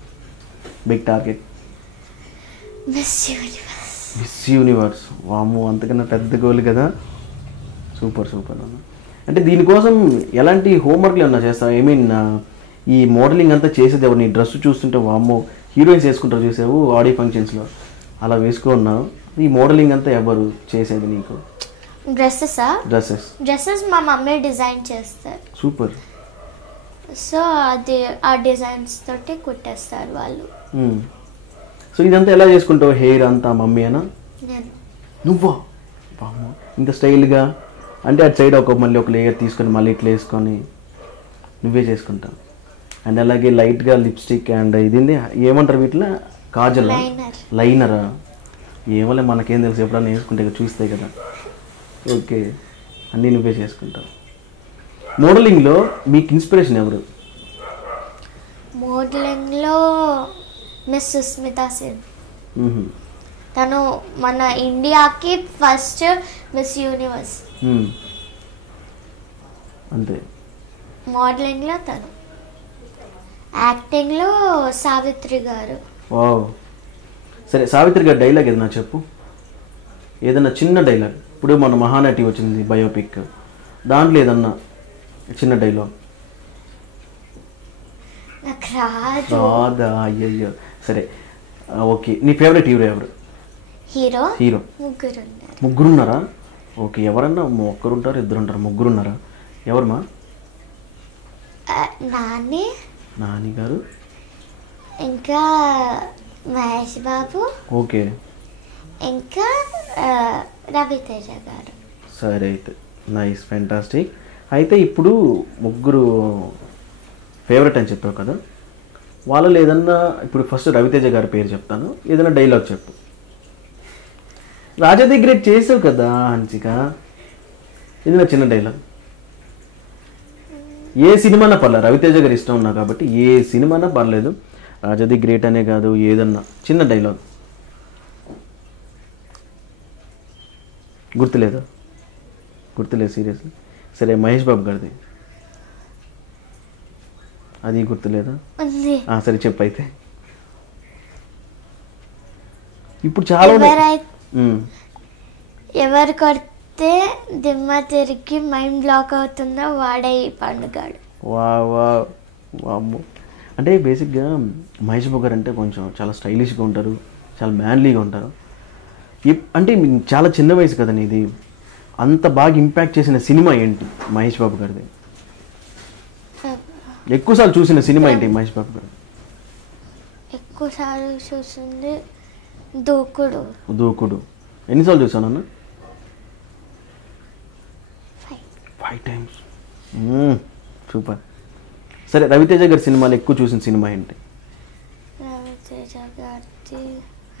బిగ్ టార్గెట్? Miss universe. వామ్మో, అంతకన్నా పెద్ద గోల్ కదా. సూపర్ సూపర్ అన్న. అంటే దీనికోసం ఎలాంటి హోంవర్క్లు ఏమన్నా చేస్తావు? ఐ మీన్ ఈ మోడలింగ్ అంతా చేసేది ఎవరు? నీ డ్రెస్ చూస్తుంటే వామ్మో హీరోయిన్స్ వేసుకుంటారు చూసావు ఆడియో ఫంక్షన్స్లో, అలా వేసుకున్నావు. ఈ మోడలింగ్ అంతా ఎవరు చేసేది నీకు? డ్రెస్సెస్ మా మమ్మీ డిజైన్ చేస్తారు. సూపర్. సో అది ఆ డిజైన్స్ తోటి కుట్టేస్తారు వాళ్ళు. సో ఇదంతా ఎలా చేసుకుంటావు? హెయిర్ అంతా మమ్మీ అనా? నువ్వా? వామ్మో, ఇంత స్టైల్గా. అంటే అటు సైడ్ మళ్ళీ ఒక లేయర్ తీసుకొని మళ్ళీ ఇట్లా వేసుకొని నువ్వే చేసుకుంటావు. అండ్ అలాగే లైట్గా లిప్స్టిక్ అండ్ ఇది ఏమంటారు వీటిలో? కాజల్, లైనరా? ఏమోలే, మనకేం తెలుసు, ఎప్పుడన్నా వేసుకుంటే చూస్తాయి కదా. ఓకే, అన్నీ నువ్వే చేసుకుంటావు. మోడలింగ్లో మీకు ఇన్స్పిరేషన్ ఎవరు? మోడలింగ్లో మిస్ సుస్మితా సేన్. తను మన ఇండియాకి ఫస్ట్ మిస్ యూనివర్స్. అంతే. మోడలింగ్లో తను. యాక్టింగ్లో సావిత్రి గారు. వావ్. సరే, సావిత్రి గారు డైలాగ్ ఏదైనా చెప్పు, ఏదైనా చిన్న డైలాగ్. ఇప్పుడు మన మహానటి వచ్చింది బయోపిక్, దాంట్లో ఏదన్నా చిన్న డైలాగ్. రాదా? అయ్యయ్యో. సరే ఓకే, నీ ఫేవరెట్ హీరో ఎవరు? హీరో ముగ్గురున్నారా? ఓకే, ఎవరన్నా ఒక్కరుంటారు, ఇద్దరుంటారు, ముగ్గురున్నారా? ఎవరమ్మా? నాని గారు, ఇంకా మహేష్ బాబు, ఓకే, ఇంకా రవితేజ గారు. సరే అయితే నైస్ ఫెంటాస్టిక్. అయితే ఇప్పుడు ముగ్గురు ఫేవరెట్ అని చెప్పావు కదా, వాళ్ళలో ఏదన్నా ఇప్పుడు ఫస్ట్ రవితేజ గారి పేరు చెప్తాను, ఏదైనా డైలాగ్ చెప్పు. రాజా ది గ్రేట్ చేసావు కదా హన్సిక, ఏదైనా చిన్న డైలాగ్ ఏ సినిమానా పర్లేదు, రవితేజ గారు ఇష్టం ఉన్నా కాబట్టి ఏ సినిమానా పర్లేదు, రాజా ది గ్రేట్ అనే కాదు, ఏదన్నా చిన్న డైలాగ్ గుర్తులేదు సీరియస్లీ. సరే మహేష్ బాబు గారిది అది గుర్తులేదా? ఉంది. సరే చెప్పు అయితే. ఇప్పుడు చాలా ఎవరు కొడితే దిమ్మ తిరిగి మైండ్ బ్లాక్ అవుతుందో వాడే ఈ పండుగాడు. వామ్మో. అంటే బేసిక్గా మహేష్ బాబు గారు అంటే కొంచెం చాలా స్టైలిష్గా ఉంటారు, చాలా మ్యాన్లీగా ఉంటారు. అంటే చాలా చిన్న వయసు కదా నీది, అంత బాగా ఇంపాక్ట్ చేసిన సినిమా ఏంటి మహేష్ బాబు గారిది? ఎక్కువసార్లు చూసిన సినిమా ఏంటి మహేష్ బాబు గారు? ఎక్కువసార్లు చూసింది దూకుడు. ఎన్నిసార్లు చూసాను అన్న? 5 times. సూపర్. సరే రవితేజ గారి సినిమాలు ఎక్కువ చూసిన సినిమా ఏంటి? రవితేజ గారి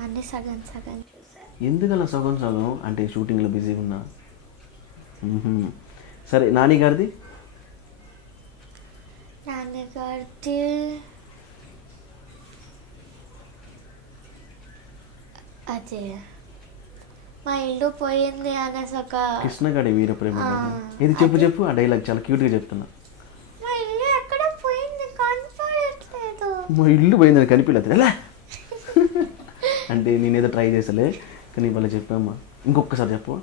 అన్ని సగం చూసాను. ఎందుకలా సగం అంటే షూటింగ్లో బిజీగా ఉన్నా? సరే నాని గారిది? అదే మా ఇల్లు పోయింది అనేసి ఒక కృష్ణగాడి వీరప్రేమ. ఇది చెప్పు ఆ డైలాగ్ చాలా క్యూట్గా చెప్తున్నా. మా ఇల్లు ఎక్కడ పోయింది కనిపించట్లేదు. మా ఇల్లు పోయిందని కనిపించలేదు ఎలా అంటే నేనేదో ట్రై చేసలే కానీ ఇవాళ చెప్పామ్మా. ఇంకొకసారి చెప్పు,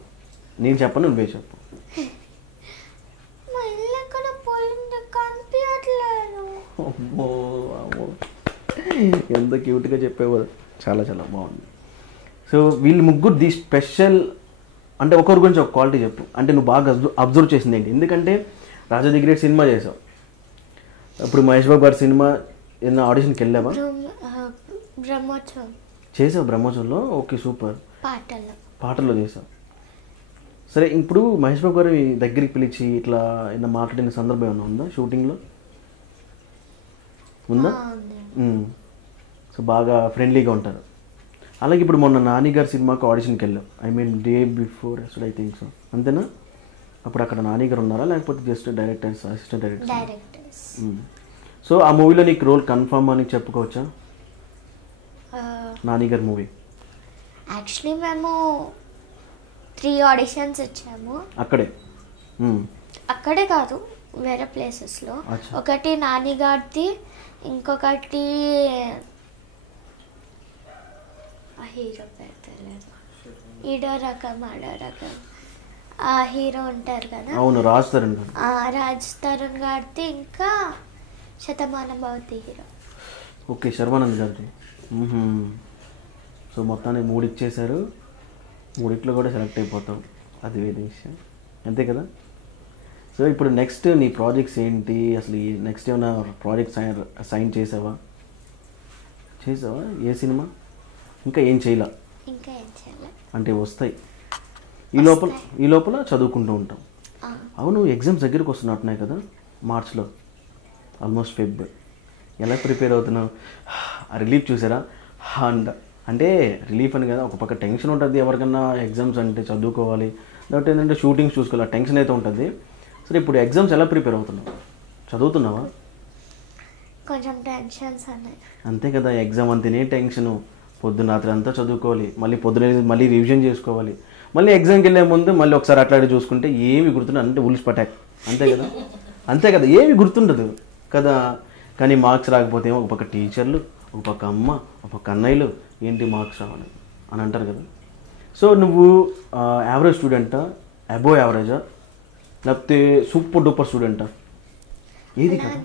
నేను చెప్పను నువ్వే చెప్పు. మా ఇల్లు ఎక్కడ పోయింది కనిపించట్లేదు. అమ్మో ఎంత క్యూట్గా చెప్పేవారు, చాలా చాలా బాగుంది. సో వీళ్ళు ముగ్గురు స్పెషల్ అంటే ఒకరి గురించి ఒక క్వాలిటీ చెప్పు. అంటే నువ్వు బాగా అబ్జర్వ్ చేసింది ఏంటి? ఎందుకంటే రాజా ది గ్రేట్ సినిమా చేసావు, ఇప్పుడు మహేష్ బాబు గారి సినిమా ఏదైనా ఆడిషన్కి వెళ్ళావా? బ్రహ్మోత్సవం చేసావు. బ్రహ్మోత్సవంలో ఓకే సూపర్. పాటల్లో చేసావు. సరే ఇప్పుడు మహేష్ బాబు గారి దగ్గరికి పిలిచి ఇట్లా ఏదైనా మాట్లాడిన సందర్భం ఏమైనా ఉందా షూటింగ్లో? ఉందా? సో బాగా ఫ్రెండ్లీగా ఉంటారు. అలాగే ఇప్పుడు మొన్న నాని గారి సినిమాకు ఆడిషన్కి వెళ్ళాం, day before I think so, అంతేనా? అప్పుడు అక్కడ నాని గారు ఉన్నారా లేకపోతే just directors, assistant directors? So ఆ మూవీలో నీకు రోల్ కన్ఫర్మ్ అని చెప్పుకోవచ్చా? నాని గారి మూవీ యాక్చువల్లీ మేము 3 ఆడిషన్స్ ఇచ్చాము. అక్కడే కాదు, వేరే ప్లేసెస్లో. ఒకటి నాని గారిది, ఇంకొకటి హీరో పేరు తెలియదు, ఈడో రకం ఆడో రకం ఆ హీరో ఉంటారు కదా. అవును, రాజ్ తరుణ్ గారిది, ఇంకా శతమానం భవతి హీరో. ఓకే, శర్వానంద్ గారిది. సో మొత్తానికి 3 ఇచ్చేశారు, 3 కూడా సెలెక్ట్ అయిపోతాం, అది వేరే విషయం, అంతే కదా? సో ఇప్పుడు నెక్స్ట్ నీ ప్రాజెక్ట్స్ ఏంటి అసలు? నెక్స్ట్ ఏమైనా ప్రాజెక్ట్ సైన్ చేసావా? ఏ సినిమా? ఇంకా ఏం చేయలే అంటే వస్తాయి ఈ లోపల చదువుకుంటూ ఉంటాం. అవును, ఎగ్జామ్స్ దగ్గరికి వస్తున్నట్టున్నాయి కదా మార్చ్లో, ఆల్మోస్ట్ ఫెబ్. ఎలా ప్రిపేర్ అవుతున్నావు? రిలీఫ్ చూసారా? అంటే రిలీఫ్ అని కదా, ఒక పక్క టెన్షన్ ఉంటుంది ఎవరికన్నా ఎగ్జామ్స్ అంటే చదువుకోవాలి, కాబట్టి ఏంటంటే షూటింగ్స్ చూసుకోవాలి, టెన్షన్ అయితే ఉంటుంది. సరే ఇప్పుడు ఎగ్జామ్స్ ఎలా ప్రిపేర్ అవుతున్నావు? చదువుతున్నావా? కొంచెం టెన్షన్స్ అన్నాయి. అంతే కదా, ఎగ్జామ్ అంతేనే టెన్షను, పొద్దున్న రాత్రి అంతా చదువుకోవాలి, మళ్ళీ పొద్దున మళ్ళీ రివిజన్ చేసుకోవాలి, మళ్ళీ ఎగ్జామ్కి వెళ్ళే ముందు మళ్ళీ ఒకసారి అట్లాంటి చూసుకుంటే ఏమి గుర్తుండదు, అంటే ఉల్స్ పటాక్, అంతే కదా ఏమి గుర్తుండదు కదా. కానీ మార్క్స్ రాకపోతే ఏమో ఒక పక్క టీచర్లు, ఒక పక్క అమ్మ, ఒక పక్క అన్నయ్యలు, ఏంటి మార్క్స్ రావాలి అని అంటారు కదా. సో నువ్వు యావరేజ్ స్టూడెంటా, అబోవ్ యావరేజా, లేకపోతే సూపర్ డూపర్ స్టూడెంటా? ఏది కదా?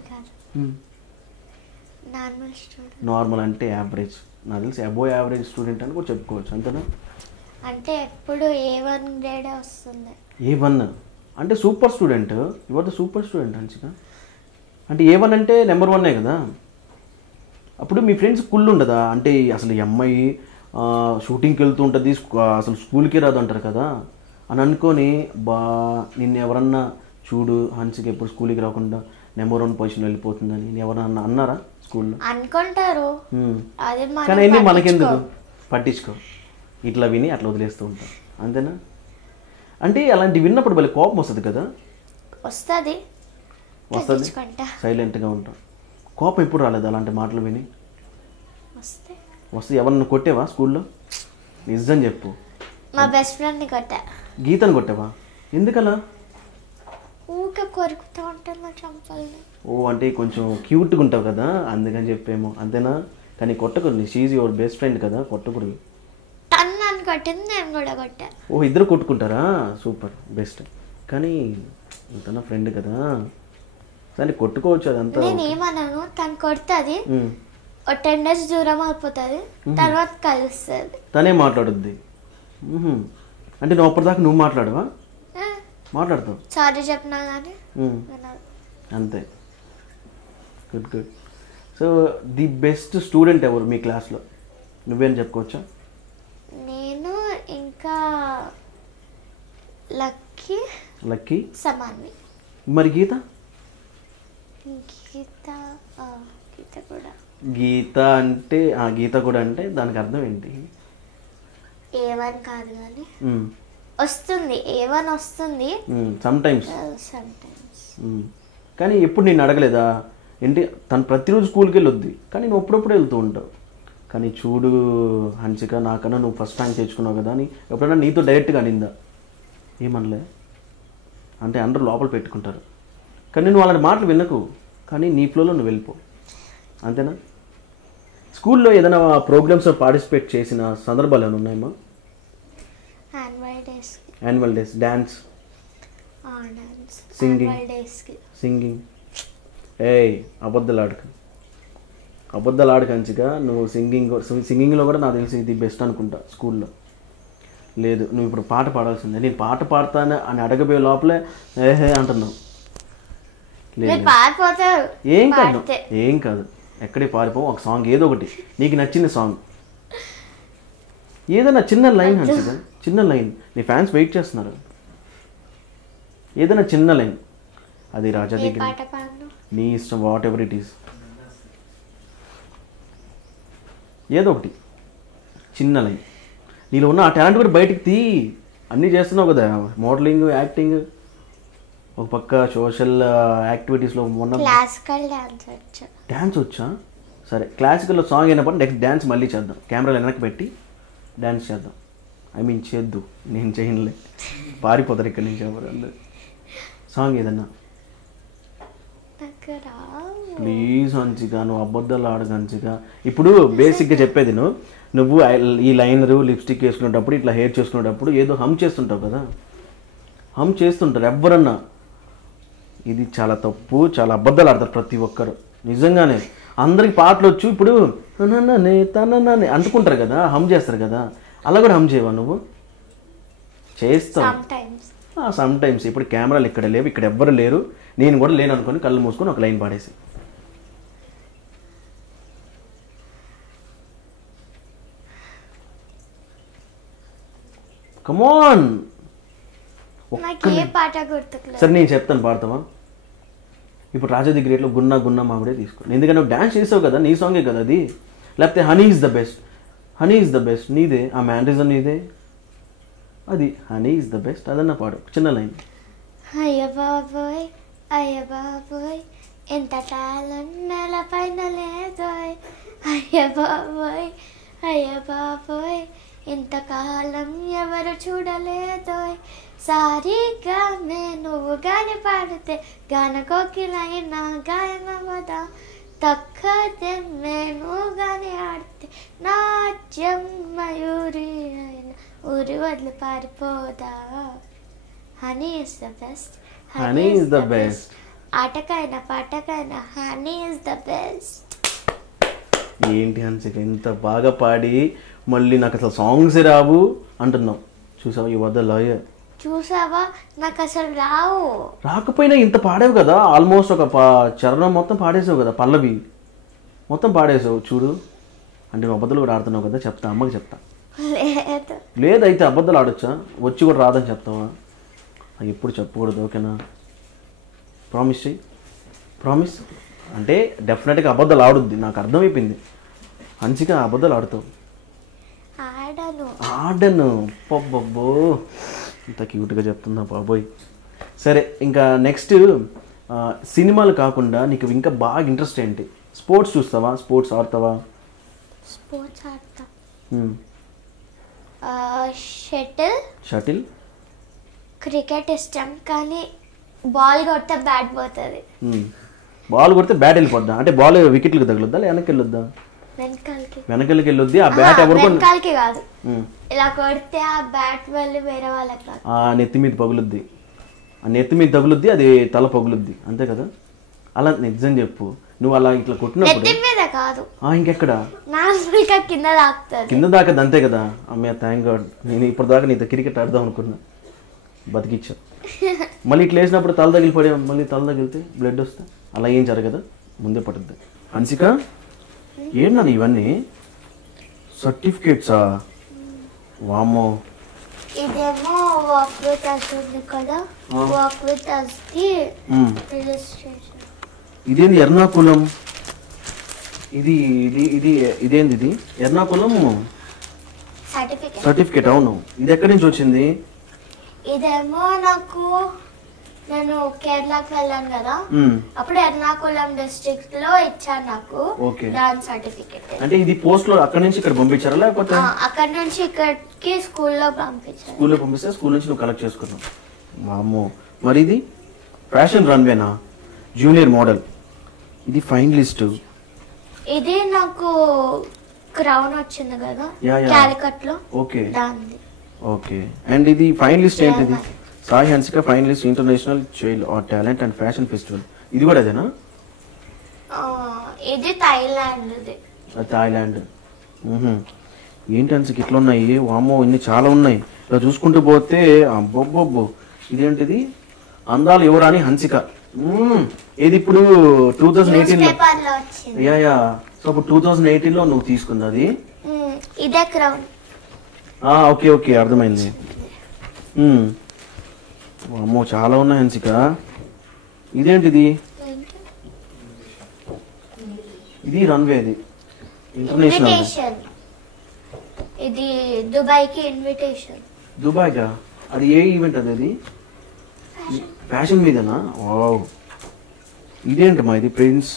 నార్మల్ అంటే యావరేజ్. నాకు తెలిసి అబోవ్ యావరేజ్ స్టూడెంట్ అని కూడా చెప్పుకోవచ్చు, అంతేనా? అంటే ఎప్పుడు A1 గ్రేడ్ వస్తుంది. A1 అంటే super student, your the super student అంచిగా. అంటే A1 అంటే నెంబర్ 1 కదా. అప్పుడు మీ ఫ్రెండ్స్ కుళ్ళు ఉండదా? అంటే అసలు ఈ అమ్మాయి షూటింగ్కి వెళ్తూ ఉంటుంది, అసలు స్కూల్కి రాదు అంటారు కదా, అని అనుకొని నిన్ను ఎవరన్నా చూడు హన్సిక ఎప్పుడు స్కూల్కి రాకుండా నెంబర్ 1 పొజిషన్ వెళ్ళిపోతుందని ఎవరన్నా అన్నారా స్కూల్లో? అనుకుంటారు, కానీ అన్నీ మనకెందుకు, పట్టించుకో, ఇట్లా విని అట్లా వదిలేస్తూ ఉంటాం అంతేనా? అంటే అలాంటి విన్నప్పుడు మళ్ళీ కోపం వస్తుంది కదా? వస్తుంది, సైలెంట్గా ఉంటాం. కోపం ఎప్పుడు రాలేదు అలాంటి మాటలు విని? వస్తే ఎవరిని కొట్టేవా స్కూల్లో? నిజం చెప్పు. మా బెస్ట్ ఫ్రెండ్ని కొట్టా. గీతను కొట్టావా? ఎందుకలా? ఊకే కొరుకుతూ ఉంటుంది చంపాలని. ఓ అంటే కొంచెం క్యూట్గా ఉంటావు కదా అందుకని చెప్పేమో, అంతేనా? కానీ కొట్టకూడదు, షీఈ్ యువర్ బెస్ట్ ఫ్రెండ్ కదా, కొట్టకూడదు. తను నన్ను కొట్టింది, నేను కూడా కొట్టా. ఓ ఇద్దరు కొట్టుకుంటారా? Super, best. కానీ ఇంతనా ఫ్రెండ్ కదా, సరే కొట్టుకోవచ్చు, అదంతా. నేను ఏమన్నాను, తను కొడుతుంది, 10 days దూరం అయిపోతుంది, తర్వాత కలుస్తుంది. తనే మాట్లాడుద్ది అంటే నువ్వు అప్పటిదాకా నువ్వు మాట్లాడవా? మాట్లాడతావు, సారీ చెప్పినా కానీ అంతే. Good good. So the best student ఎవరు మీ క్లాస్లో? నువ్వేం చెప్పుకోవచ్చా? నేను ఇంకా లక్కీ సమాన్వి. మరి గీత? గీత కూడా. గీత అంటే గీత కూడా అంటే దానికి అర్థం ఏంటి? A1 కాదు కానీ వస్తుంది, A1 వస్తుంది సమ్ టైమ్స్. కానీ ఎప్పుడు నేను అడగలేదా ఏంటి? తను ప్రతిరోజు స్కూల్కి వెళ్ళొద్ది, కానీ నువ్వు అప్పుడప్పుడు వెళ్తూ ఉంటావు. కానీ చూడు హన్సిక, నాకన్నా నువ్వు ఫస్ట్ ర్యాంక్ తెచ్చుకున్నావు కదా అని ఎప్పుడైనా నీతో డైరెక్ట్గా అనిందా? ఏమనలే? అంటే అందరూ లోపల పెట్టుకుంటారు, కానీ నువ్వు అలాంటి మాటలు వినకు, కానీ నీ ఫ్లోలో నువ్వు వెళ్ళిపో, అంతేనా? స్కూల్లో ఏదైనా ప్రోగ్రామ్స్లో పార్టిసిపేట్ చేసిన సందర్భాలు ఏమైనా ఉన్నాయమ్మా? Annual days, dance, singing. అబద్ధాలు ఆడక హన్సిక, నువ్వు సింగింగ్లో కూడా నాకు తెలిసి ఇది బెస్ట్ అనుకుంటా స్కూల్లో. లేదు, నువ్వు ఇప్పుడు పాట పాడాల్సిందే. నేను పాట పాడతాను అని అడగబోయే లోపలే ఏహే అంటున్నావు. ఏం కాదు, ఎక్కడే పారిపోవు. ఒక సాంగ్ ఏదో ఒకటి నీకు నచ్చిన సాంగ్, ఏదైనా చిన్న లైన్ హన్సిక, చిన్న లైన్. నీ ఫ్యాన్స్ వెయిట్ చేస్తున్నారు, ఏదైనా చిన్న లైన్. అది రాజా దగ్గర, నీ ఇష్టం, వాట్ ఎవర్ ఇట్ ఈస్. ఏదో ఒకటి చిన్న లైన్. నీలో ఉన్న ఆ టాలెంట్ కూడా బయటికి తీ. అన్నీ చేస్తున్నావు కదా, మోడలింగ్, యాక్టింగ్, ఒక పక్క సోషల్ యాక్టివిటీస్లో. మొన్న క్లాసికల్ డ్యాన్స్ వచ్చా? సరే, క్లాసికల్లో సాంగ్ అయినప్పుడు నెక్స్ట్ డ్యాన్స్ మళ్ళీ చేద్దాం. కెమెరాలు వెనక్కి పెట్టి డ్యాన్స్ చేద్దాం. చేద్దు, నేను చేయనులే, పారిపోతారు ఇక్కడి నుంచి ఎవరు. సాంగ్ ఏదన్నా ప్లీజ్ హన్సిక, నువ్వు అబద్ధాలు ఆడక హన్సిక. ఇప్పుడు బేసిక్గా చెప్పేది, నువ్వు ఈ లైనరు లిప్స్టిక్ వేసుకునేటప్పుడు, ఇట్లా హెయిర్ చేసుకునేటప్పుడు ఏదో హమ్ చేస్తుంటావు కదా, హమ్ చేస్తుంటారు ఎవరన్నా. ఇది చాలా తప్పు, చాలా అబద్ధాలు ఆడతారు ప్రతి ఒక్కరు. నిజంగానే అందరికి పాటలు వచ్చు, ఇప్పుడు తననే అంటుకుంటారు కదా, హమ్ చేస్తారు కదా, అలా కూడా హమ్ చేయవా నువ్వు? చేస్తావు సమ్ టైమ్స్. ఇప్పుడు కెమెరాలు ఇక్కడ లేవు, ఇక్కడ ఎవ్వరు లేరు, నేను కూడా లేను అనుకొని కళ్ళు మూసుకొని ఒక లైన్ పాడేసి. కమాన్, సరే నేను చెప్తాను, పాడతావా? ఇప్పుడు రాజా ది గ్రేట్లో గున్నా గున్నా మామిడే తీసుకో. ఎందుకంటే నువ్వు డ్యాన్స్ చేసావు కదా, నీ సాంగే కదా అది. లేకపోతే honey is the best, honey is the best నీదే, ఆ మ్యాండ్రిజం నీదే, అది హనీ ఈజ్ ద బెస్ట్. అదన్నా పాడు, చిన్న లైన్. అయ్య బాబోయ్, అయ్య బాబోయ్, ఎంత టాలెంట్ నెలపైన లేదోయ్. అయ్య బాబోయ్, అయ్య బాబోయ్, ఇంతకాలం ఎవరు చూడలేదోయ్. సారీగా నువ్వు గాని పాడితే గాన కోకిలైనా గాయనవదా. తక్కదే నువ్వు గాని ఆడితే నాట్యం మయూరి అయినా ఊరి వదిలి పారిపోదా. Honey is the best, honey is the best. ఆటకైనా పాటకైనా హనీ ఇస్ ద బెస్ట్. ఏంటి హన్సిక, ఎంత బాగా పాడి మళ్ళీ నాకు అసలు సాంగ్సే రావు అంటున్నావు. చూసావా, యు ఆర్ ద లాయర్. చూసావా, నాకు అసలు రావు. రాకపోయినా ఇంత పాడావు కదా, ఆల్మోస్ట్ ఒక చరణం మొత్తం పాడేసావు కదా, పల్లవి మొత్తం పాడేసావు. చూడు, అంటే నువ్వు అబద్ధాలు కూడా ఆడుతున్నావు కదా. చెప్తా, అమ్మకి చెప్తా. లేదు. లేదైతే అబద్ధాలు ఆడొచ్చా? వచ్చి కూడా రాదని చెప్తావా? అది ఎప్పుడు చెప్పకూడదు, ఓకేనా? ప్రామిస్ చెయ్యి. ప్రామిస్ అంటే డెఫినెట్గా అబద్ధాలు ఆడుద్ది, నాకు అర్థమైపోయింది. మంచిగా అబద్ధాలు ఆడుతావు. ఆడను. పబ్బో ఇంత క్యూట్గా చెప్తుందా బాబోయ్. సరే, ఇంకా నెక్స్ట్ సినిమాలు కాకుండా నీకు ఇంకా బాగా ఇంట్రెస్ట్ ఏంటి? స్పోర్ట్స్ చూస్తావా? స్పోర్ట్స్ ఆడతావా? స్పోర్ట్స్ ఆడతా. షటిల్ క్రికెట్ ఇష్టం, కానీ బాల్ కొడితే బ్యాట్ పోతుంది. బాల్ కొడితే బ్యాట్ వెళ్ళిపోద్దా? అంటే బాల్ వికెట్లకు తగులుద్దా వెనక్కి వెళ్ళొద్దా? వెనకలకి వెళ్ళొద్ది. ఆ బ్యాట్ వెనకాలకి కాదు, ఇలా కొడితే ఆ బ్యాట్ వెళ్ళి వేరే వాళ్ళకి కాదు, ఆ నెత్తి మీద పగులుద్ది. ఆ నెత్తి మీద తగులుద్ది, అది తల పగులుద్ది, అంతే కదా? అలా నిజం చెప్పు, నువ్వు అలా ఇట్లా కొట్టినప్పుడు ఇంకెక్కడ కింద దాకా అంతే కదా? అమ్మాయి థ్యాంక్ గాడ్, నేను ఇప్పుడు దాకా నీతో క్రికెట్ ఆడదాం అనుకున్నా, బతికిచ్చా. మళ్ళీ ఇట్లా వేసినప్పుడు తల తగిలిపడే, మళ్ళీ తల తగిలితే బ్లడ్ వస్తే అలా ఏం జరగదా? ముందే పడుద్ది. హన్సిక, ఏంటన్నా ఇవన్నీ సర్టిఫికేట్సా? వామ్మో. ఇదేమో వాక్ విత్ us ఉంది కదా, walk with us the registration. ఇదేంది ఎర్నాకుళం? ఇది ఇది ఇది ఇదేంది? ఇది ఎర్నాకుళం సర్టిఫికేట్. అవును, ఇది ఎక్కడి నుంచి వచ్చింది? ఇదేమో నాకు, నేను కేరళకి వెళ్ళాను కదా, అప్పుడు ఎర్నాకుళం డిస్ట్రిక్ట్ లో ఇచ్చాను నాకు దాని సర్టిఫికేట్. అంటే ఇది పోస్ట్ లో అక్కడ నుంచి ఇక్కడ పంపించారా లేకపోతే? అక్కడ నుంచి ఇక్కడికి స్కూల్లో పంపించారు. స్కూల్లో పంపిస్తే స్కూల్ నుంచి నువ్వు కలెక్ట్ చేసుకున్నావు. వామ్మో. మరి ఇది ఫ్యాషన్ రన్వేనా? Junior model. ఇది ఫైనలిస్ట్. ఇది నాకు క్రౌన్ వచ్చింది కదా క్యాలికట్ లో. Okay okay. అండ్ ఇది ఫైనలిస్ట్ ఏంటిది? Sai Hansika finalist international child art talent and fashion festival. ఇది కూడా అదేనా? ఇది థాయిలాండ్. ఏంటి హన్సిక ఇట్లా ఉన్నాయి? వామ్మో, ఇన్ని చాలా ఉన్నాయి. ఇలా చూసుకుంటూ పోతే అబ్బొబ్బొబ్బో. ఇదేంటిది? అందాలు యువరాణి హన్సిక. ఇది ఇప్పుడు 2018లో. యా. సో ఇప్పుడు 2018లో నువ్వు తీసుకుంది అది. ఇదే క్రౌన్. ఓకే ఓకే, అర్థమైంది. అమ్మో, చాలా ఉన్నాయి హన్సిక. ఇదేంటిది? ఇది రన్వే, ఇది ఇంటర్నేషనల్. ఇది దుబాయ్కి ఇన్విటేషన్. దుబాయ్గా? అది ఏ ఈవెంట్? అది ఫ్యాషన్ మీదనా? వావ్. ఇదేంటమ్మా? ఇది ప్రిన్స్.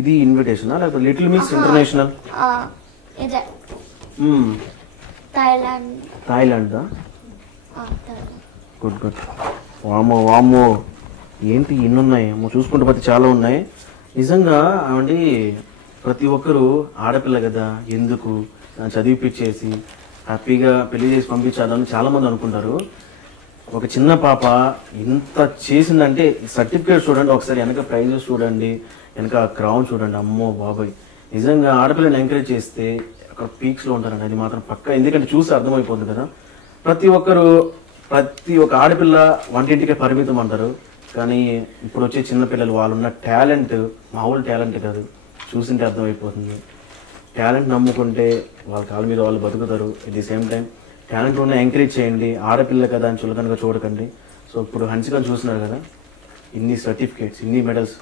ఇది ఇన్విటేషనా లేకపోతే little miss international? Thailand. Good good. వామ్మో ఏంటి ఇన్ని ఉన్నాయి? చూసుకుంటే ప్రతి చాలా ఉన్నాయి నిజంగా. అవండి ప్రతి ఒక్కరు ఆడపిల్ల కదా, ఎందుకు చదివిపించేసి హ్యాపీగా పెళ్లి చేసి పంపించాలని చాలా మంది అనుకుంటారు. ఒక చిన్న పాప ఇంత చేసిందంటే సర్టిఫికేట్ చూడండి ఒకసారి, వెనక ప్రైజెస్ చూడండి, వెనక క్రౌన్ చూడండి. అమ్మో బాబాయ్, నిజంగా ఆడపిల్లని ఎంకరేజ్ చేస్తే అక్కడ పీక్స్లో ఉంటారండి, అది మాత్రం పక్కా. ఎందుకంటే చూసి అర్థమైపోతుంది కదా, ప్రతి ఒక్క ఆడపిల్ల వంటింటికే పరిమితం అంటారు. కానీ ఇప్పుడు వచ్చే చిన్నపిల్లలు వాళ్ళున్న టాలెంట్ మామూలు టాలెంట్ కాదు, చూసింటే అర్థమైపోతుంది. టాలెంట్ నమ్ముకుంటే వాళ్ళ కాళ్ళ మీద వాళ్ళు బతుకుతారు. At the same time talent ఉన్న ఎంకరేజ్ చేయండి, ఆడపిల్ల కదా అని చులకనగా చూడకండి. సో ఇప్పుడు హన్సికను చూస్తున్నారు కదా, ఇన్ని సర్టిఫికేట్స్, ఇన్ని medals,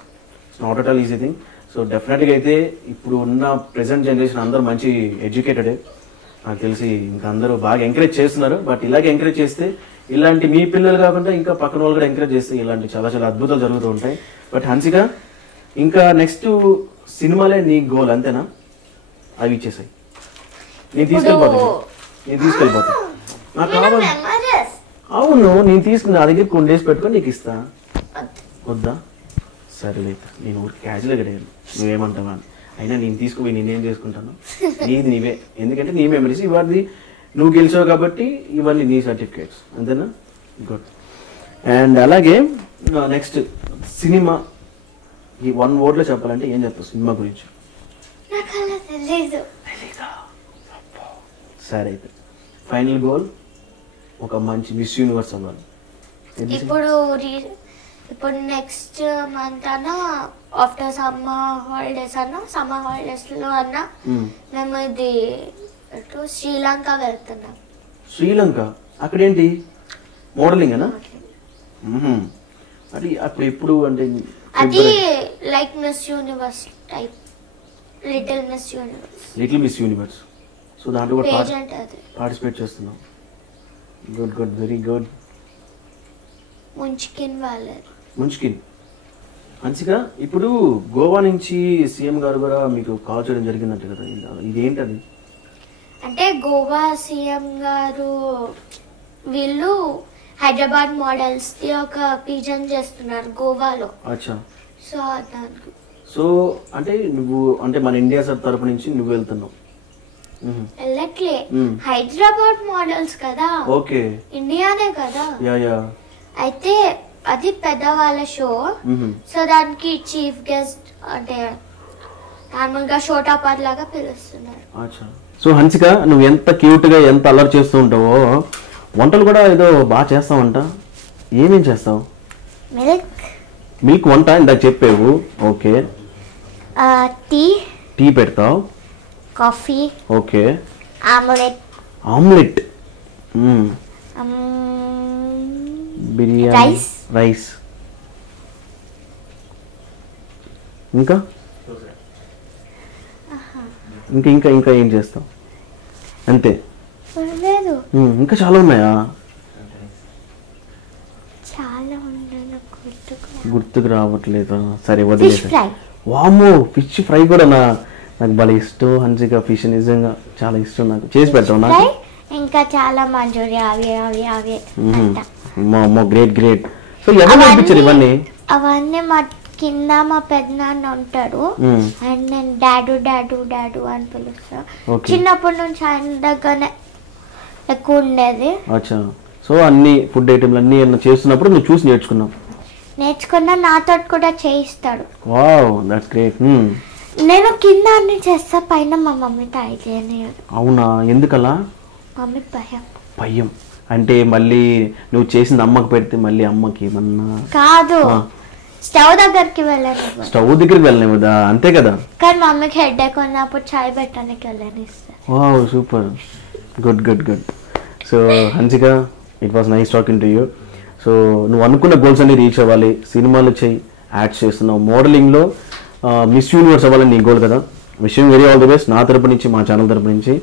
it's not at all easy thing. So డెఫినెట్గా అయితే ఇప్పుడు ఉన్న ప్రెసెంట్ జనరేషన్ అందరూ మంచి ఎడ్యుకేటెడే నాకు తెలిసి, ఇంకా అందరూ బాగా ఎంకరేజ్ చేస్తున్నారు. బట్ ఇలాగే ఎంకరేజ్ చేస్తే, ఇలాంటి మీ పిల్లలు కాకుండా ఇంకా పక్కన వాళ్ళు కూడా ఎంకరేజ్ చేస్తే ఇలాంటి చాలా చాలా అద్భుతాలు జరుగుతూ ఉంటాయి. బట్ హన్సిక, ఇంకా నెక్స్ట్ సినిమాలే నీ గోల్ అంతేనా? అవి ఇచ్చేసాయి, నేను తీసుకెళ్ళిపోతా. నాకు కావాలి. అవును, నేను తీసుకుని నా దగ్గర కొన్ని డేస్ పెట్టుకొని నీకు ఇస్తా. వద్దా? సరే, నేను ఊరికి క్యాజువల్గా అడిగాను, నువ్వేమంటావా అని. అయినా నేను తీసుకుపోయి నేనేం చేసుకుంటాను, నీది నీవే. ఎందుకంటే నీ మెమరీస్ ఇవాళది, నువ్వు గెలిచావు కాబట్టి ఇవన్నీ నీ సర్టిఫికేట్స్, అంతేనా? గుడ్. అండ్ అలాగే నెక్స్ట్ సినిమా, ఈ 1 wordలో చెప్పాలంటే ఏం చెప్తావు సినిమా గురించి? సరే, అయితే ఫైనల్ గోల్ ఒక మంచి మిస్ యూనివర్స్ అవ్వాలి. ఇప్పుడు నెక్స్ట్ మంత్ అన్నా, ఆఫ్టర్ సమ్మర్ హాలిడేస్ లో అన్నా మేము ఇది శ్రీలంక వెళ్తున్నాం. శ్రీలంక అక్కడేంటి మోడలింగ్ అనా? అది అప్పుడు ఎప్పుడు అంటే అది like miss universe type, little miss universe. So దాంట్లో కూడా పేజెంట్ అది పార్టిసిపేట్ చేస్తున్నాం. Good very good. ముంచుకిన్ మంచిగా. ఇప్పుడు గోవా నుంచి సీఎం గారు కూడా మీకు కాల్ చేయడం జరిగిందంట కదా, ఇదేంటది? అంటే గోవా సీఎం గారు వీళ్ళు హైదరాబాద్ మోడల్స్ ది ఒక పీజన్ చేస్తున్నారు గోవాలో. అచ్చా. సో దానికి సో అంటే నువ్వు అంటే మన ఇండియా తరపు నుంచి నువ్వు వెళ్తున్నావు? వెళ్ళట్లే, హైదరాబాద్ మోడల్స్ కదా, ఓకే, ఇండియానే కదా. యా. అయితే అది పెద్దవాళ్ళ షో. సో దానికి చీఫ్ గెస్ట్ అంటే నార్మల్ గా షోటాపార్ లాగా పిలుస్తున్నారు. అచ్చా. సో హన్సిక, నువ్వు ఎంత క్యూట్ గా ఎంత అల్లరి చేస్తూ ఉంటావో, వంటలు కూడా ఏదో బాగా చేస్తావంట. ఏమేం చేస్తావు? మిల్క్ వంట ఇందాక చెప్పావు. ఓకే. టీ పెడతావు, coffee, okay, omelette, biryani, rice, ఇంకా ఇంకా ఇంకా ఇంకా ఏం చేస్తావు? అంతే? ఇంకా చాలా ఉన్నాయా? గుర్తుకు రావట్లేదు. సరే వదిలేదు. వామ్మో, ఫిష్ ఫ్రై కూడా నాకు భలే ఇష్టం హన్సిక. ఫిష్ నిజంగా చాలా ఇష్టం నాకు. చేసి పెడతావు నాకు? ఇంకా చాలా మంచూరియా అవి గ్రేట్. సో ఎవరు నేర్పించారు ఇవన్నీ? అవన్నీ మా కింద మా పెద్దనాన్న ఉంటాడు, అండ్ నేను డాడు అని పిలుస్తా. చిన్నప్పటి నుంచి ఆయన దగ్గరనే ఎక్కువ ఉండేది. అచ్చా. సో అన్ని ఫుడ్ ఐటమ్లు అన్ని చేస్తున్నప్పుడు నువ్వు చూసి నేర్చుకున్నా, నాతో కూడా చేయిస్తాడు. Wow, that's great. నేను కింద అన్ని చేస్తా, పైన మా మమ్మీ ట్రై చేయనియదు. అవునా? ఎందుకలా? మమ్మీ భయం అంటే మళ్ళీ నువ్వు చేసింది అమ్మకి పెడితే మళ్ళీ అమ్మకి ఏమన్నా కాదు, స్టవ్ దగ్గరికి వెళ్ళనివ్వదా? అంతే కదా. కానీ మమ్మీకి హెడేక్ ఉన్నప్పుడు చాయ్ పెట్టడానికి వెళ్ళనిస్తా. Wow, super, good. So Hansika, it was nice talking to you. So నువ్వు అనుకున్న గోల్స్ అన్ని రీచ్ అవ్వాలి. సినిమాలు చేయి, యాడ్స్ చేస్తున్నావు, మోడలింగ్లో మిస్ యూనివర్స్ అవ్వాలని నీ గోల్ కదా. Wishing very all the best నా తరపు నుంచి, మా ఛానల్ తరపు నుంచి.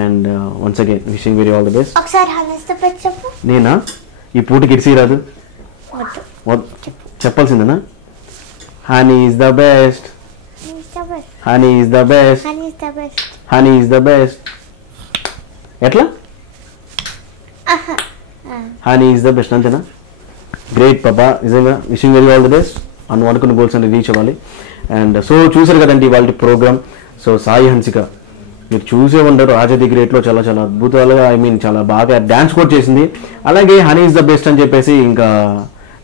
And once again wishing very all the best. నేనా? ఈ పూటకి ఇడిసి రాదు, చెప్పాల్సిందేనా? Honey is the best, honey is the best, honey is the best. ఎట్లా? హనీ ఈజ్ ద బెస్ట్, అంతేనా? గ్రేట్ పాపా, నిజంగా wishing very all the best. అనుకున్న గోల్స్ అన్ని రీచ్ అవ్వాలి. అండ్ సో చూసారు కదండి వాళ్ళ ప్రోగ్రామ్. సో సాయి హన్సిక మీరు చూసే ఉంటారు, రాజా ది గ్రేట్లో చాలా అద్భుతాలుగా, చాలా బాగా డ్యాన్స్ కూడా చేసింది. అలాగే హనీ ఈజ్ ద బెస్ట్ అని చెప్పేసి ఇంకా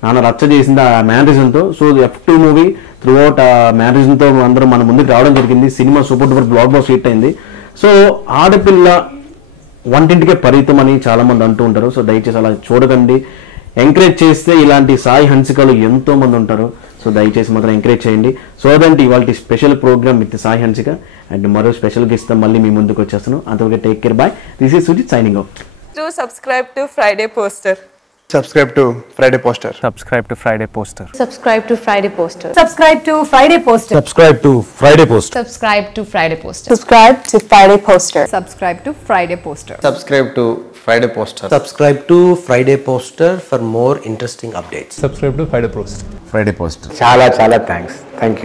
నాన్న రచ్చ చేసింది ఆ మ్యానరిజంతో. So F2 movie throughout ఆ మ్యానరిజంతో అందరం మన ముందుకు రావడం జరిగింది. సినిమా super duper blockbuster hit అయింది. సో ఆడపిల్ల వంటింటికే పరిమితం అని చాలా మంది అంటూ ఉంటారు. సో దయచేసి అలా చూడకండి. ఎంకరేజ్ చేస్తే ఇలాంటి సాయి హన్సికలు ఎంతో మంది ఉంటారు. సో దయచేసి మాత్రం ఎంకరేజ్ చేయండి. సో అదంటే ఇవాళ special program with Sai Hansika. And మరో స్పెషల్ గెస్ట్ మళ్ళీ మీ ముందుకు వచ్చేస్తాను. అంతవరకు take care, bye. This is Sujith signing off. Do subscribe to Friday Poster. Subscribe to Friday Poster. Subscribe to Friday Poster. Subscribe to Friday Poster. Subscribe to Friday Poster. Subscribe to Friday Poster. Subscribe to Friday Poster. Subscribe to Friday Poster. Subscribe to Friday Poster. Subscribe to Friday Poster. Subscribe to Friday Poster for more interesting updates. Subscribe to Friday Poster. Friday Poster. Chala thanks. Thank you.